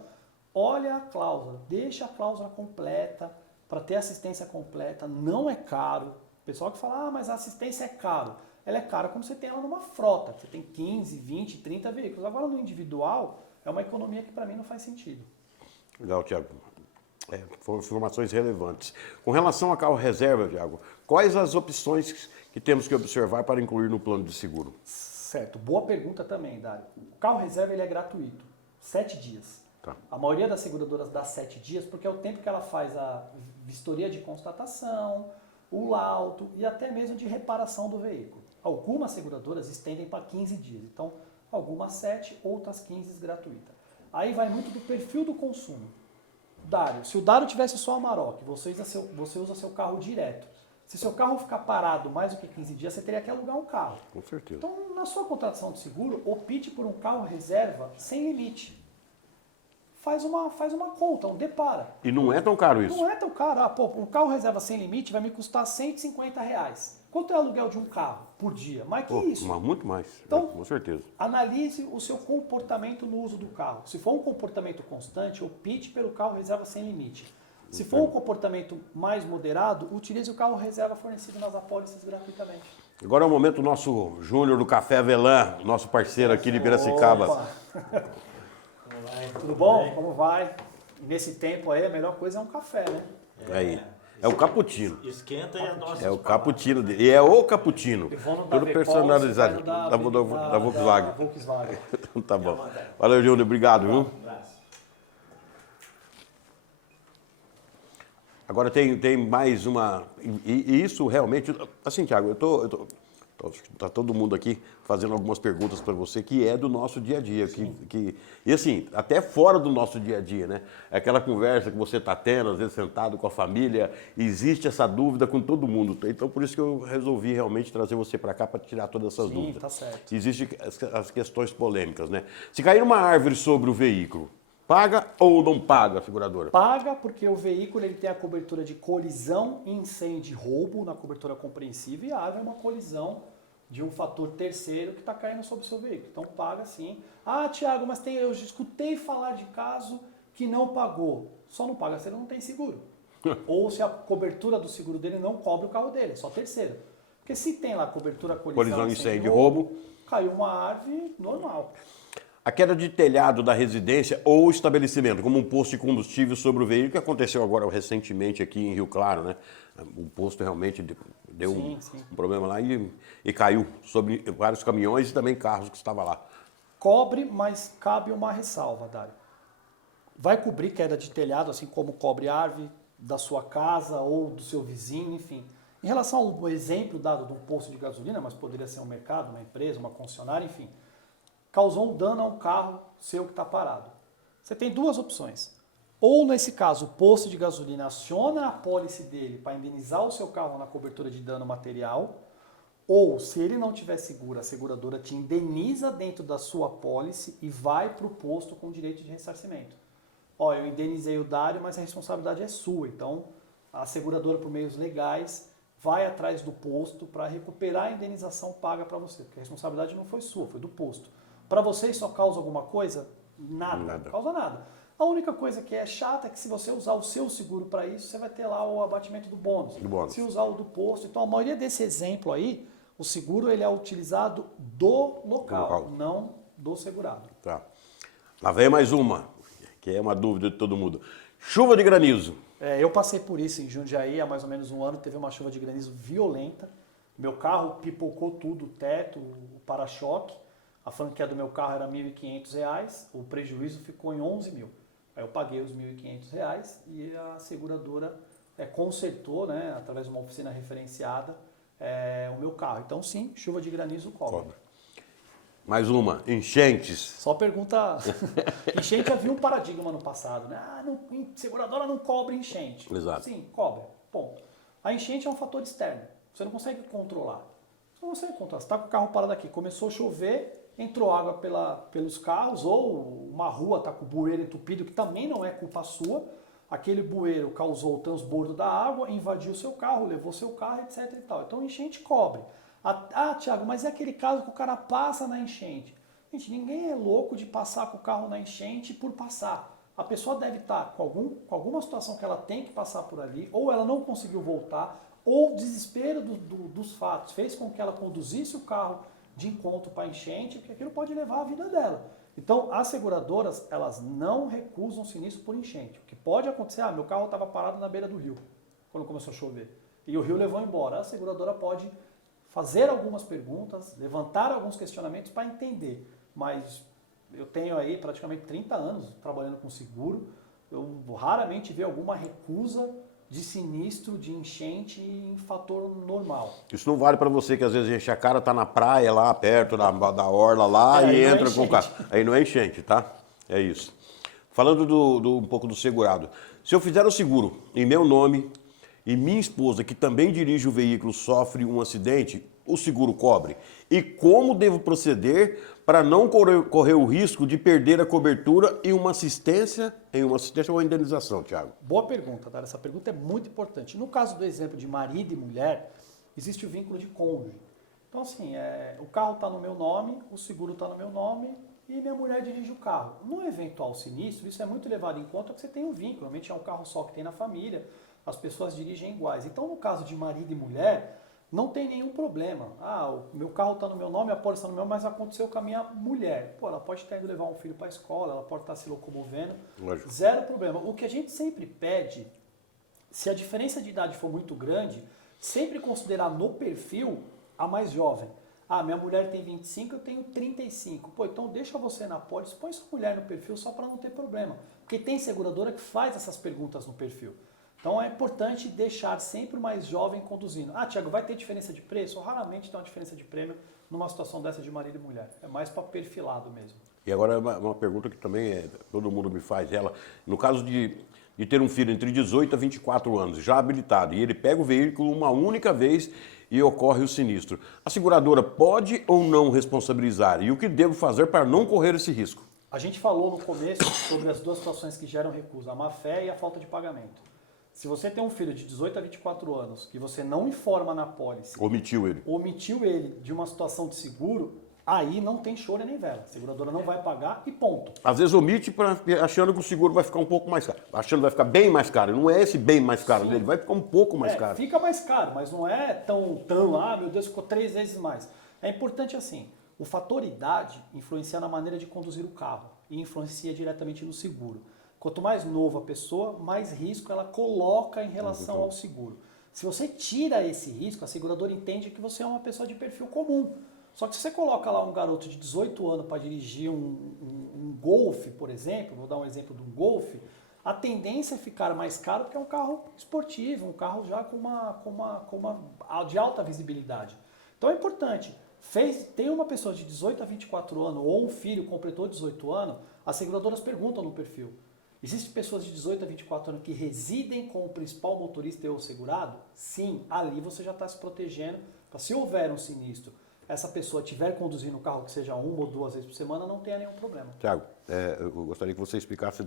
olha a cláusula, deixa a cláusula completa para ter assistência completa, não é caro. O pessoal que fala, mas a assistência é caro. Ela é cara quando você tem ela numa frota, você tem 15, 20, 30 veículos. Agora no individual é uma economia que para mim não faz sentido. Legal, Thiago. Foram informações relevantes. Com relação a carro reserva, Thiago, quais as opções que temos que observar para incluir no plano de seguro? Certo, boa pergunta também, Dário. O carro reserva ele é gratuito, 7 dias. Tá. A maioria das seguradoras dá 7 dias porque é o tempo que ela faz a vistoria de constatação, o laudo e até mesmo de reparação do veículo. Algumas seguradoras estendem para 15 dias, então algumas 7, outras 15 gratuita. Aí vai muito do perfil do consumo. Dário, se o Dário tivesse só a Amarok, você usa seu carro direto. Se seu carro ficar parado mais do que 15 dias, você teria que alugar um carro. Com certeza. Então, na sua contratação de seguro, opte por um carro reserva sem limite. Faz uma conta, depara. E não é tão caro isso? Não é tão caro. Um carro reserva sem limite vai me custar R$150. Quanto é o aluguel de um carro por dia? Mais que isso. Mas muito mais, Então, com certeza. Analise o seu comportamento no uso do carro. Se for um comportamento constante, opte pelo carro reserva sem limite. Se for um comportamento mais moderado, utilize o carro reserva fornecido nas apólices gratuitamente. Agora é o momento do nosso Júnior do Café Avelã, nosso parceiro aqui de Piracicaba. Opa. Tudo bom? Como vai? Nesse tempo aí, a melhor coisa é um café, né? Aí. É o cappuccino. Esquenta e a nossa. É o cappuccino dele. E é o cappuccino. Tudo Tudo personalizado. Da Volkswagen. Volkswagen. Então tá bom. Valeu, Júnior. Obrigado, viu? Agora tem mais uma. E isso realmente. Assim, Thiago, Está todo mundo aqui fazendo algumas perguntas para você que é do nosso dia a dia. E assim, até fora do nosso dia a dia, né? Aquela conversa que você está tendo, às vezes sentado com a família, existe essa dúvida com todo mundo. Então, por isso que eu resolvi realmente trazer você para cá para tirar todas essas dúvidas. Tá certo. Existem as questões polêmicas, né? Se cair uma árvore sobre o veículo, paga ou não paga a seguradora? Paga porque o veículo ele tem a cobertura de colisão, incêndio e roubo na cobertura compreensiva e a árvore é uma colisão de um fator terceiro que está caindo sobre o seu veículo. Então paga sim. Ah, Thiago, mas eu escutei falar de caso que não pagou. Só não paga se ele não tem seguro. Ou se a cobertura do seguro dele não cobre o carro dele, é só terceiro. Porque se tem lá cobertura, colisão, incêndio e roubo, caiu uma árvore, normal. A queda de telhado da residência ou estabelecimento, como um posto de combustível sobre o veículo, que aconteceu agora recentemente aqui em Rio Claro, né? O posto realmente deu um problema lá e caiu sobre vários caminhões e também carros que estavam lá. Cobre, mas cabe uma ressalva, Dário. Vai cobrir queda de telhado, assim como cobre árvore da sua casa ou do seu vizinho, enfim. Em relação ao exemplo dado de um posto de gasolina, mas poderia ser um mercado, uma empresa, uma concessionária, enfim. Causou um dano a um carro seu que está parado. Você tem duas opções. Ou, nesse caso, o posto de gasolina aciona a apólice dele para indenizar o seu carro na cobertura de dano material, ou, se ele não tiver seguro, a seguradora te indeniza dentro da sua apólice e vai para o posto com direito de ressarcimento. Ó, eu indenizei o Dário, mas a responsabilidade é sua. Então, a seguradora, por meios legais, vai atrás do posto para recuperar a indenização paga para você, porque a responsabilidade não foi sua, foi do posto. Para você isso só causa alguma coisa? Nada. Não causa nada. A única coisa que é chata é que se você usar o seu seguro para isso, você vai ter lá o abatimento do bônus. Se usar o do posto. Então, a maioria desse exemplo aí, o seguro ele é utilizado do local, não do segurado. Tá. Lá vem mais uma, que é uma dúvida de todo mundo. Chuva de granizo. Eu passei por isso em Jundiaí há mais ou menos um ano, teve uma chuva de granizo violenta. Meu carro pipocou tudo, o teto, o para-choque. A franquia do meu carro era R$ 1.500, o prejuízo ficou em 11 mil. Aí eu paguei os R$ 1.500 e a seguradora consertou, né, através de uma oficina referenciada, o meu carro. Então sim, chuva de granizo cobre. Mais uma, enchentes. Só pergunta, enchente havia um paradigma no passado, né? Seguradora não cobre enchente. Exato. Sim, cobre, ponto. A enchente é um fator externo, você não consegue controlar. Você não consegue controlar, você está com o carro parado aqui, começou a chover, entrou água pelos carros, ou uma rua está com o bueiro entupido, que também não é culpa sua. Aquele bueiro causou o transbordo da água, invadiu o seu carro, levou seu carro, etc. e tal. Então, enchente cobre. Thiago, mas é aquele caso que o cara passa na enchente. Gente, ninguém é louco de passar com o carro na enchente por passar. A pessoa deve estar com alguma situação que ela tem que passar por ali, ou ela não conseguiu voltar, ou o desespero dos fatos fez com que ela conduzisse o carro de encontro para enchente, porque aquilo pode levar a vida dela. Então, as seguradoras, elas não recusam sinistro por enchente. O que pode acontecer, meu carro estava parado na beira do rio, quando começou a chover, e o rio levou embora. A seguradora pode fazer algumas perguntas, levantar alguns questionamentos para entender. Mas eu tenho aí praticamente 30 anos trabalhando com seguro, eu raramente vi alguma recusa de sinistro, de enchente em fator normal. Isso não vale para você que às vezes enche a cara, tá na praia lá, perto da orla lá e entra com o carro. Aí não é enchente, tá? É isso. Falando um pouco do segurado. Se eu fizer o seguro em meu nome e minha esposa, que também dirige o veículo, sofre um acidente, o seguro cobre? E como devo proceder para não correr o risco de perder a cobertura em uma assistência ou uma indenização, Thiago? Boa pergunta, tá? Essa pergunta é muito importante. No caso do exemplo de marido e mulher, existe o vínculo de cônjuge. Então, assim, o carro está no meu nome, o seguro está no meu nome e minha mulher dirige o carro. No eventual sinistro, isso é muito levado em conta porque você tem um vínculo. Normalmente é um carro só que tem na família, as pessoas dirigem iguais. Então, no caso de marido e mulher, não tem nenhum problema. O meu carro está no meu nome, a pólice está no meu nome, mas aconteceu com a minha mulher. Ela pode estar indo levar um filho para a escola, ela pode estar se locomovendo. Lógico. Zero problema. O que a gente sempre pede, se a diferença de idade for muito grande, sempre considerar no perfil a mais jovem. Minha mulher tem 25, eu tenho 35. Então deixa você na pólice, põe sua mulher no perfil só para não ter problema. Porque tem seguradora que faz essas perguntas no perfil. Então é importante deixar sempre o mais jovem conduzindo. Ah, Thiago, vai ter diferença de preço? Raramente tem uma diferença de prêmio numa situação dessa de marido e mulher. É mais para perfilado mesmo. E agora uma pergunta que também todo mundo me faz ela. No caso de ter um filho entre 18 a 24 anos, já habilitado, e ele pega o veículo uma única vez e ocorre o sinistro, a seguradora pode ou não responsabilizar? E o que devo fazer para não correr esse risco? A gente falou no começo sobre as duas situações que geram recusa, a má-fé e a falta de pagamento. Se você tem um filho de 18 a 24 anos que você não informa na pólice, Omitiu ele de uma situação de seguro, aí não tem choro nem vela. A seguradora não vai pagar e ponto. Às vezes omite achando que o seguro vai ficar um pouco mais caro. Achando que vai ficar bem mais caro. Não é esse bem mais caro dele, vai ficar um pouco mais caro. Fica mais caro, mas não é tão, meu Deus, ficou 3 vezes mais. É importante assim, o fator idade influencia na maneira de conduzir o carro e influencia diretamente no seguro. Quanto mais novo a pessoa, mais risco ela coloca em relação ao seguro. Se você tira esse risco, a seguradora entende que você é uma pessoa de perfil comum. Só que se você coloca lá um garoto de 18 anos para dirigir um Golf, por exemplo, vou dar um exemplo de um Golf, a tendência é ficar mais caro porque é um carro esportivo, um carro já de alta visibilidade. Então é importante, tem uma pessoa de 18 a 24 anos ou um filho completou 18 anos, as seguradoras perguntam no perfil. Existem pessoas de 18 a 24 anos que residem com o principal motorista ou segurado? Sim, ali você já está se protegendo para se houver um sinistro, essa pessoa estiver conduzindo o carro que seja 1 ou 2 vezes por semana, não tenha nenhum problema. Tiago, eu gostaria que você explicasse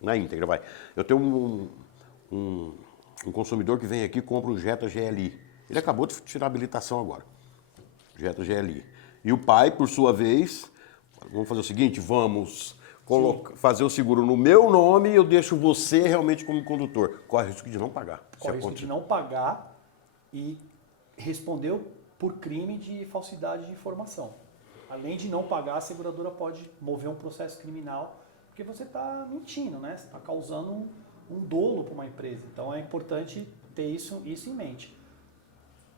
na íntegra. Vai. Eu tenho um consumidor que vem aqui e compra um Jetta GLI. Ele acabou de tirar a habilitação agora. Jetta GLI. E o pai, por sua vez, vamos fazer o seguinte, vamos fazer o seguro no meu nome e eu deixo você realmente como condutor. Corre o risco de não pagar. Corre o risco de não pagar e respondeu por crime de falsidade de informação. Além de não pagar, a seguradora pode mover um processo criminal, porque você está mentindo, né? Você está causando um dolo para uma empresa. Então é importante ter isso em mente.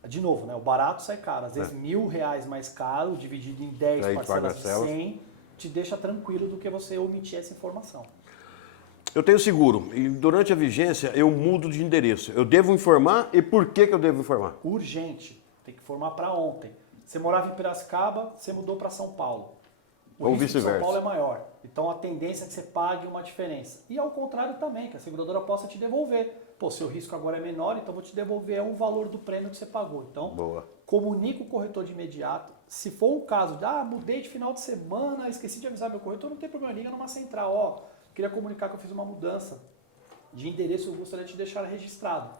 De novo, né? O barato sai caro. Às vezes R$1.000 mais caro, dividido em 10 parcelas de 100, te deixa tranquilo do que você omitir essa informação. Eu tenho seguro e durante a vigência eu mudo de endereço. Eu devo informar e por que eu devo informar? Urgente. Tem que informar para ontem. Você morava em Piracicaba, você mudou para São Paulo. Ou vice-versa. O risco de São Paulo é maior. Então a tendência é que você pague uma diferença. E ao contrário também, que a seguradora possa te devolver. Pô, seu risco agora é menor, então vou te devolver o valor do prêmio que você pagou. Então, comunique o corretor de imediato. Se for um caso de, mudei de final de semana, esqueci de avisar meu corretor, não tem problema, liga numa central. Queria comunicar que eu fiz uma mudança de endereço, eu gostaria de te deixar registrado.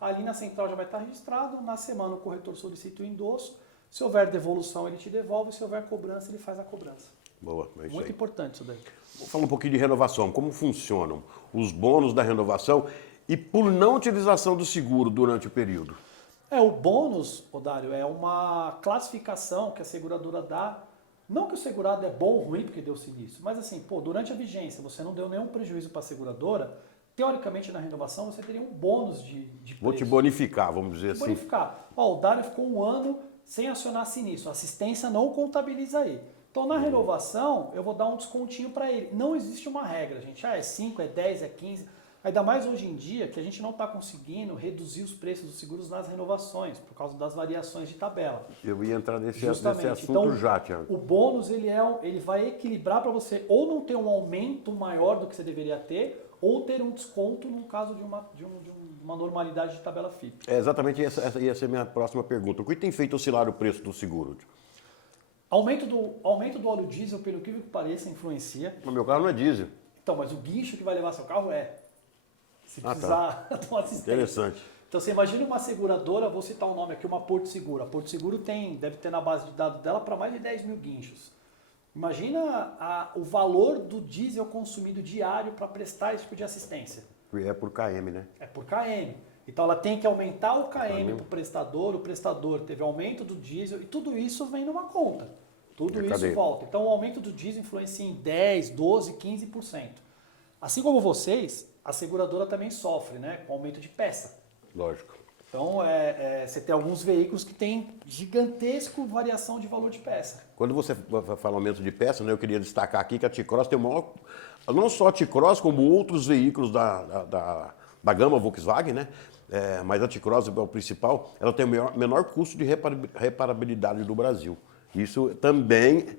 Ali na central já vai estar registrado, na semana o corretor solicita o endosso, se houver devolução ele te devolve, se houver cobrança ele faz a cobrança. Boa, é isso Muito aí. Importante isso daí. Vamos falar um pouquinho de renovação, como funcionam os bônus da renovação e por não utilização do seguro durante o período. O bônus, Odário, é uma classificação que a seguradora dá, não que o segurado é bom ou ruim porque deu sinistro, mas assim, durante a vigência você não deu nenhum prejuízo para a seguradora, teoricamente, na renovação, você teria um bônus de preço. Vou te bonificar, vamos dizer assim. Bonificar. O Dário ficou 1 ano sem acionar sinistro. A assistência não contabiliza aí. Então, na renovação, eu vou dar um descontinho para ele. Não existe uma regra, gente. É 5, é 10, é 15. Ainda mais hoje em dia que a gente não está conseguindo reduzir os preços dos seguros nas renovações, por causa das variações de tabela. Eu ia entrar nesse assunto então, já, Tiago. O bônus ele vai equilibrar para você ou não ter um aumento maior do que você deveria ter, ou ter um desconto no caso de uma normalidade de tabela FIP. Exatamente essa ia ser a minha próxima pergunta. O que tem feito oscilar o preço do seguro? Aumento do óleo diesel, pelo que pareça, influencia. O meu carro não é diesel. Então, mas o guincho que vai levar seu carro se precisar de uma assistência. Interessante. Então você imagina uma seguradora, vou citar um nome aqui, uma Porto Seguro. A Porto Seguro deve ter na base de dados dela para mais de 10 mil guinchos. Imagina o valor do diesel consumido diário para prestar esse tipo de assistência. É por KM, né? É por KM. Então ela tem que aumentar o KM para o prestador teve aumento do diesel e tudo isso vem numa conta. Tudo isso volta. Então o aumento do diesel influencia em 10, 12, 15%. Assim como vocês, a seguradora também sofre, né, com aumento de peça. Lógico. Então, você tem alguns veículos que têm gigantesca variação de valor de peça. Quando você fala aumento de peça, né, eu queria destacar aqui que a T-Cross tem o maior, não só a T-Cross, como outros veículos da da gama Volkswagen, né? Mas a T-Cross é o principal, ela tem o menor custo de reparabilidade do Brasil. Isso também,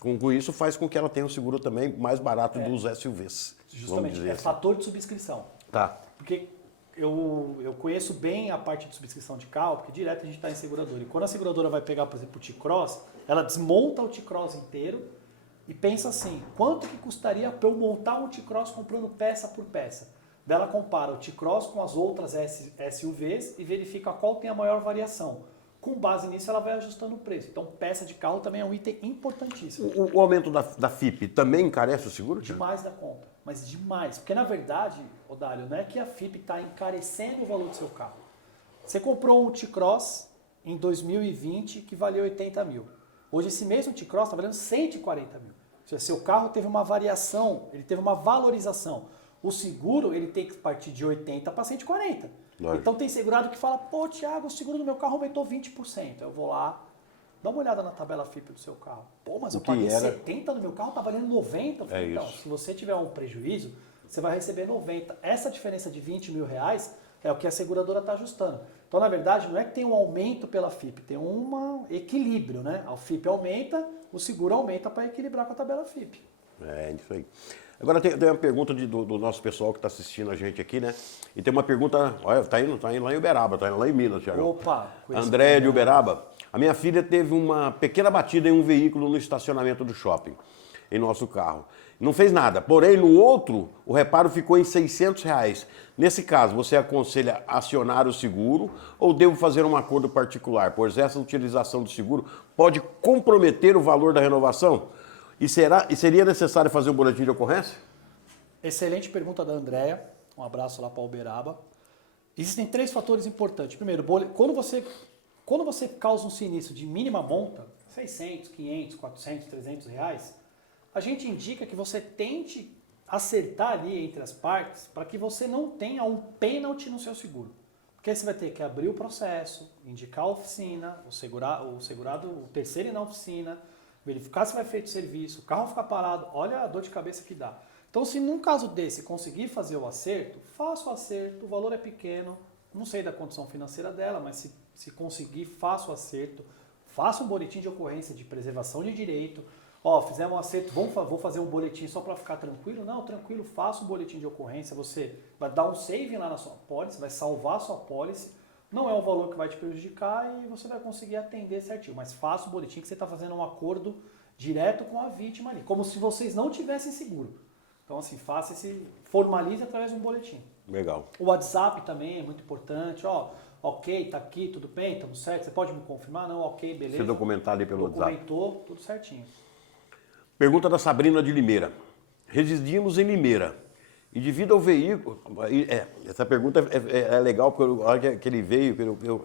com isso, faz com que ela tenha um seguro também mais barato dos SUVs. Justamente, dizer assim. fator de subscrição. Tá. Porque eu conheço bem a parte de subscrição de carro, porque direto a gente está em seguradora. E quando a seguradora vai pegar, por exemplo, o T-Cross, ela desmonta o T-Cross inteiro e pensa assim, quanto que custaria para eu montar um T-Cross comprando peça por peça? Daí ela compara o T-Cross com as outras SUVs e verifica qual tem a maior variação. Com base nisso, ela vai ajustando o preço. Então, peça de carro também é um item importantíssimo. O aumento da FIP também encarece o seguro? Demais da conta, mas demais. Porque, na verdade, Odário, não é que a FIP está encarecendo o valor do seu carro. Você comprou um T-Cross em 2020 que valeu 80 mil. Hoje, esse mesmo T-Cross está valendo 140 mil. Ou seja, seu carro teve uma variação, ele teve uma valorização. O seguro, ele tem que partir de 80 para 140. Lógico. Então, tem segurado que fala, pô, Thiago, o seguro do meu carro aumentou 20%. Eu vou lá, dá uma olhada na tabela FIP do seu carro. Pô, mas eu paguei 70 no meu carro, tá valendo 90. Então, se você tiver um prejuízo, você vai receber 90. Essa diferença de 20 mil reais é o que a seguradora está ajustando. Então, na verdade, não é que tem um aumento pela FIP, tem um equilíbrio, né? A FIP aumenta, o seguro aumenta para equilibrar com a tabela FIP. É, isso aí. Agora tem uma pergunta do nosso pessoal que está assistindo a gente aqui, né? E tem uma pergunta, olha, tá indo lá em Uberaba, tá indo lá em Minas, Thiago. Opa! André de Uberaba. A minha filha teve uma pequena batida em um veículo no estacionamento do shopping, em nosso carro. Não fez nada, porém no outro o reparo ficou em R$600. Nesse caso, você aconselha acionar o seguro ou devo fazer um acordo particular, pois essa utilização do seguro pode comprometer o valor da renovação? E seria necessário fazer um boletim de ocorrência? Excelente pergunta da Andréia. Um abraço lá para Uberaba. Existem 3 fatores importantes. Primeiro, quando você causa um sinistro de mínima monta, 600, 500, 400, 300 reais, a gente indica que você tente acertar ali entre as partes para que você não tenha um pênalti no seu seguro. Porque aí você vai ter que abrir o processo, indicar a oficina, o segurado, o terceiro ir na oficina, verificar se vai feito serviço, o carro ficar parado, olha a dor de cabeça que dá. Então, se num caso desse conseguir fazer o acerto, faça o acerto, o valor é pequeno, não sei da condição financeira dela, mas se conseguir, faça o acerto, faça um boletim de ocorrência de preservação de direito. Ó, fizemos um acerto, vou fazer um boletim só para ficar tranquilo? Não, tranquilo, faça um boletim de ocorrência, você vai dar um save lá na sua apólice, vai salvar a sua apólice, não é um valor que vai te prejudicar e você vai conseguir atender certinho, mas faça o boletim que você está fazendo um acordo direto com a vítima ali, como se vocês não tivessem seguro. Então, assim, formalize através de um boletim. Legal. O WhatsApp também é muito importante, ó, ok, tá aqui, tudo bem, estamos certo, você pode me confirmar? Não, ok, beleza. Você documentar ali pelo WhatsApp. Documentou, tudo certinho. Pergunta da Sabrina de Limeira. Residimos em Limeira e devido ao veículo... essa pergunta é legal porque a hora que ele veio,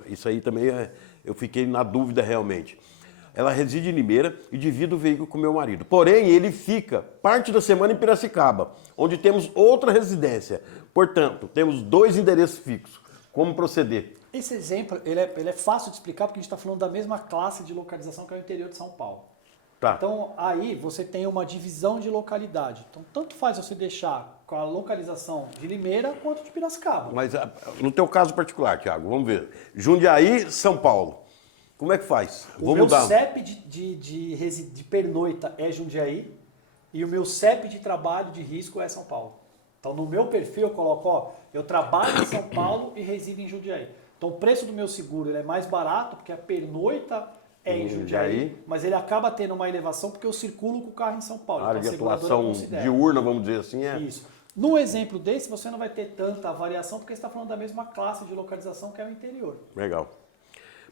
isso aí também eu fiquei na dúvida realmente. Ela reside em Limeira e divide o veículo com meu marido. Porém, ele fica parte da semana em Piracicaba, onde temos outra residência. Portanto, temos 2 endereços fixos. Como proceder? Esse exemplo ele é fácil de explicar porque a gente está falando da mesma classe de localização que é o interior de São Paulo. Tá. Então, aí você tem uma divisão de localidade. Então, tanto faz você deixar com a localização de Limeira quanto de Piracicaba. Mas no teu caso particular, Thiago, vamos ver. Jundiaí, São Paulo. Como é que faz? O meu CEP de pernoita é Jundiaí e o meu CEP de trabalho de risco é São Paulo. Então, no meu perfil eu coloco, ó, eu trabalho em São Paulo e resido em Jundiaí. Então, o preço do meu seguro ele é mais barato porque a pernoita é em Jundiaí, mas ele acaba tendo uma elevação porque eu circulo com o carro em São Paulo. A área então, de atuação diurna, vamos dizer assim, é... Isso. No exemplo desse, você não vai ter tanta variação porque você está falando da mesma classe de localização que é o interior. Legal.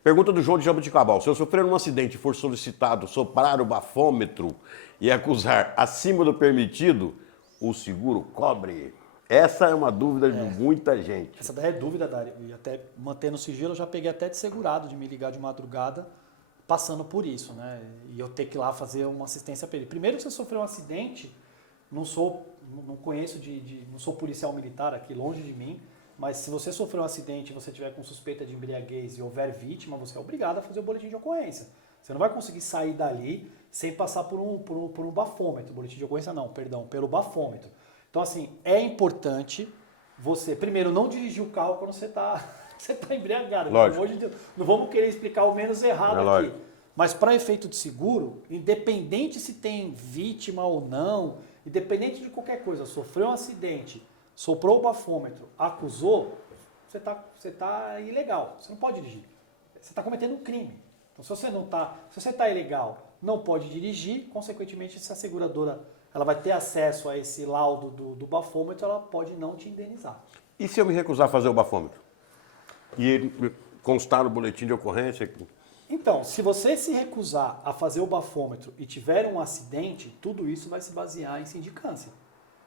Pergunta do João de Jabuticabal. Se eu sofrer um acidente e for solicitado soprar o bafômetro e acusar acima do permitido, o seguro cobre? Essa é uma dúvida de muita gente. Essa daí é dúvida, Dário. E até mantendo o sigilo, eu já peguei até de segurado de me ligar de madrugada passando por isso, né? E eu ter que ir lá fazer uma assistência para ele. Primeiro que você sofreu um acidente, não sou policial militar aqui, longe de mim, mas se você sofreu um acidente e você tiver com suspeita de embriaguez e houver vítima, você é obrigado a fazer o boletim de ocorrência. Você não vai conseguir sair dali sem passar por um bafômetro. Boletim de ocorrência não, perdão, pelo bafômetro. Então, assim, é importante você, primeiro, não dirigir o carro quando você está embriagado. Lógico. Pelo amor de Deus. Não vamos querer explicar o menos errado aqui. Lógico. Mas para efeito de seguro, independente se tem vítima ou não, independente de qualquer coisa, sofreu um acidente, soprou o bafômetro, acusou, você tá ilegal. Você não pode dirigir. Você está cometendo um crime. Então, se você está ilegal, não pode dirigir, consequentemente, se a seguradora ela vai ter acesso a esse laudo do bafômetro, ela pode não te indenizar. E se eu me recusar a fazer o bafômetro? E ele constar no boletim de ocorrência? Então, se você se recusar a fazer o bafômetro e tiver um acidente, tudo isso vai se basear em sindicância.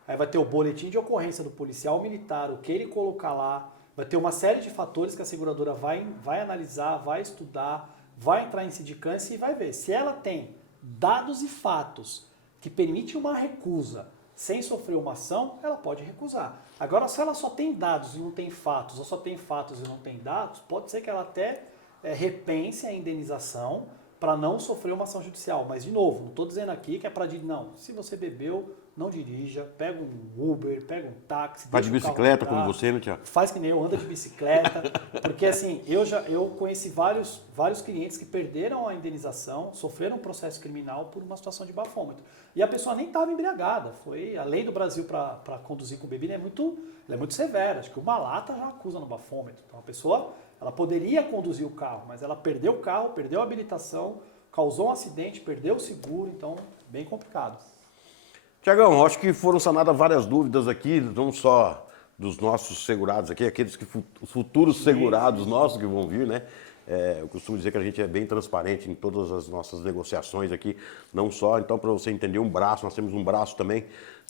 Aí vai ter o boletim de ocorrência do policial militar, o que ele colocar lá, vai ter uma série de fatores que a seguradora vai analisar, vai estudar, vai entrar em sindicância e vai ver. Se ela tem dados e fatos que permitem uma recusa sem sofrer uma ação, ela pode recusar. Agora, se ela só tem dados e não tem fatos, ou só tem fatos e não tem dados, pode ser que ela até repense a indenização para não sofrer uma ação judicial. Mas, de novo, não estou dizendo aqui que é para dirigir. Não, se você bebeu, não dirija, pega um Uber, pega um táxi. Vai de bicicleta como você, né, Tiago? Faz que nem eu, anda de bicicleta. Porque, assim, eu conheci vários clientes que perderam a indenização, sofreram um processo criminal por uma situação de bafômetro. E a pessoa nem estava embriagada. A lei do Brasil para conduzir com bebida é muito severa. Acho que uma lata já acusa no bafômetro. Então, a pessoa ela poderia conduzir o carro, mas ela perdeu o carro, perdeu a habilitação, causou um acidente, perdeu o seguro, então, bem complicado. Tiagão, acho que foram sanadas várias dúvidas aqui, não só dos nossos segurados aqui, aqueles que os futuros segurados nossos que vão vir, né? Eu costumo dizer que a gente é bem transparente em todas as nossas negociações aqui, não só, então para você entender um braço, nós temos um braço também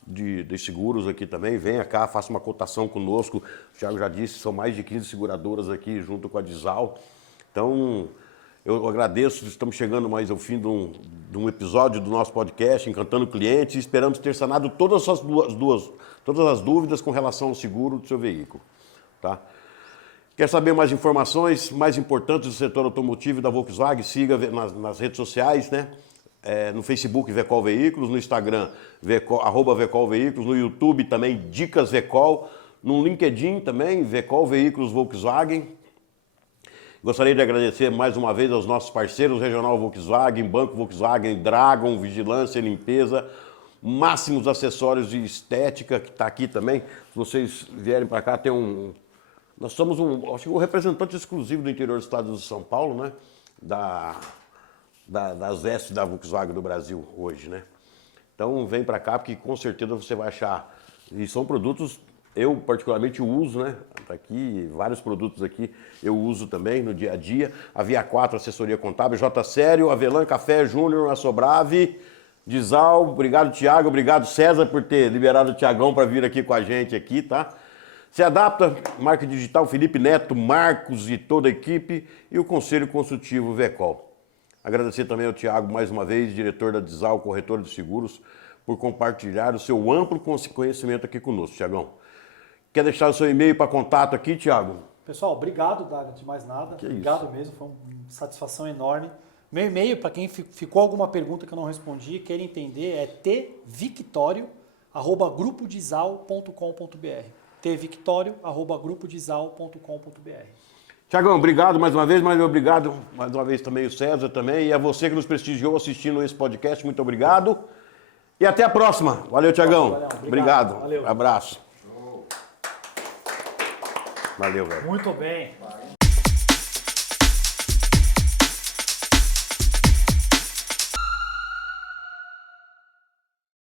de seguros aqui também, venha cá, faça uma cotação conosco, o Thiago já disse, são mais de 15 seguradoras aqui junto com a Dizal, então eu agradeço, estamos chegando mais ao fim de um episódio do nosso podcast, Encantando Clientes, e esperamos ter sanado todas as dúvidas com relação ao seguro do seu veículo, tá? Quer saber mais informações mais importantes do setor automotivo e da Volkswagen? Siga nas redes sociais, né? No Facebook Vecol Veículos, no Instagram @Vecol Veículos, no YouTube também Dicas Vecol, no LinkedIn também Vecol Veículos Volkswagen. Gostaria de agradecer mais uma vez aos nossos parceiros, Regional Volkswagen, Banco Volkswagen, Dragon, Vigilância e Limpeza, Máximos Acessórios de Estética, que está aqui também. Se vocês vierem para cá, nós somos acho que um representante exclusivo do interior do estado de São Paulo, né? Das S da Volkswagen do Brasil hoje, né? Então vem para cá porque com certeza você vai achar. E são produtos, eu particularmente uso, né? Tá aqui, vários produtos aqui eu uso também no dia a dia. A Via 4 Assessoria Contábil, J Sério, Avelan Café Júnior, a Sobrave, Dizal, obrigado Thiago, obrigado César por ter liberado o Thiagão para vir aqui com a gente aqui, tá? Se adapta, Marca Digital, Felipe Neto, Marcos e toda a equipe e o Conselho Consultivo Vecol. Agradecer também ao Thiago mais uma vez, diretor da Dizal, corretora de seguros, por compartilhar o seu amplo conhecimento aqui conosco, Thiagão. Quer deixar o seu e-mail para contato aqui, Thiago? Pessoal, obrigado, Daga, de mais nada. Obrigado mesmo, foi uma satisfação enorme. Meu e-mail, para quem ficou alguma pergunta que eu não respondi, queira entender, é tvictorio@grupodizal.com.br. tvictorio@grupodizal.com.br. Tiagão, obrigado mais uma vez, mas obrigado mais uma vez também o César também, e a você que nos prestigiou assistindo esse podcast, muito obrigado. E até a próxima. Valeu, Tiagão. Obrigado. Valeu. Abraço. Valeu, velho. Muito bem.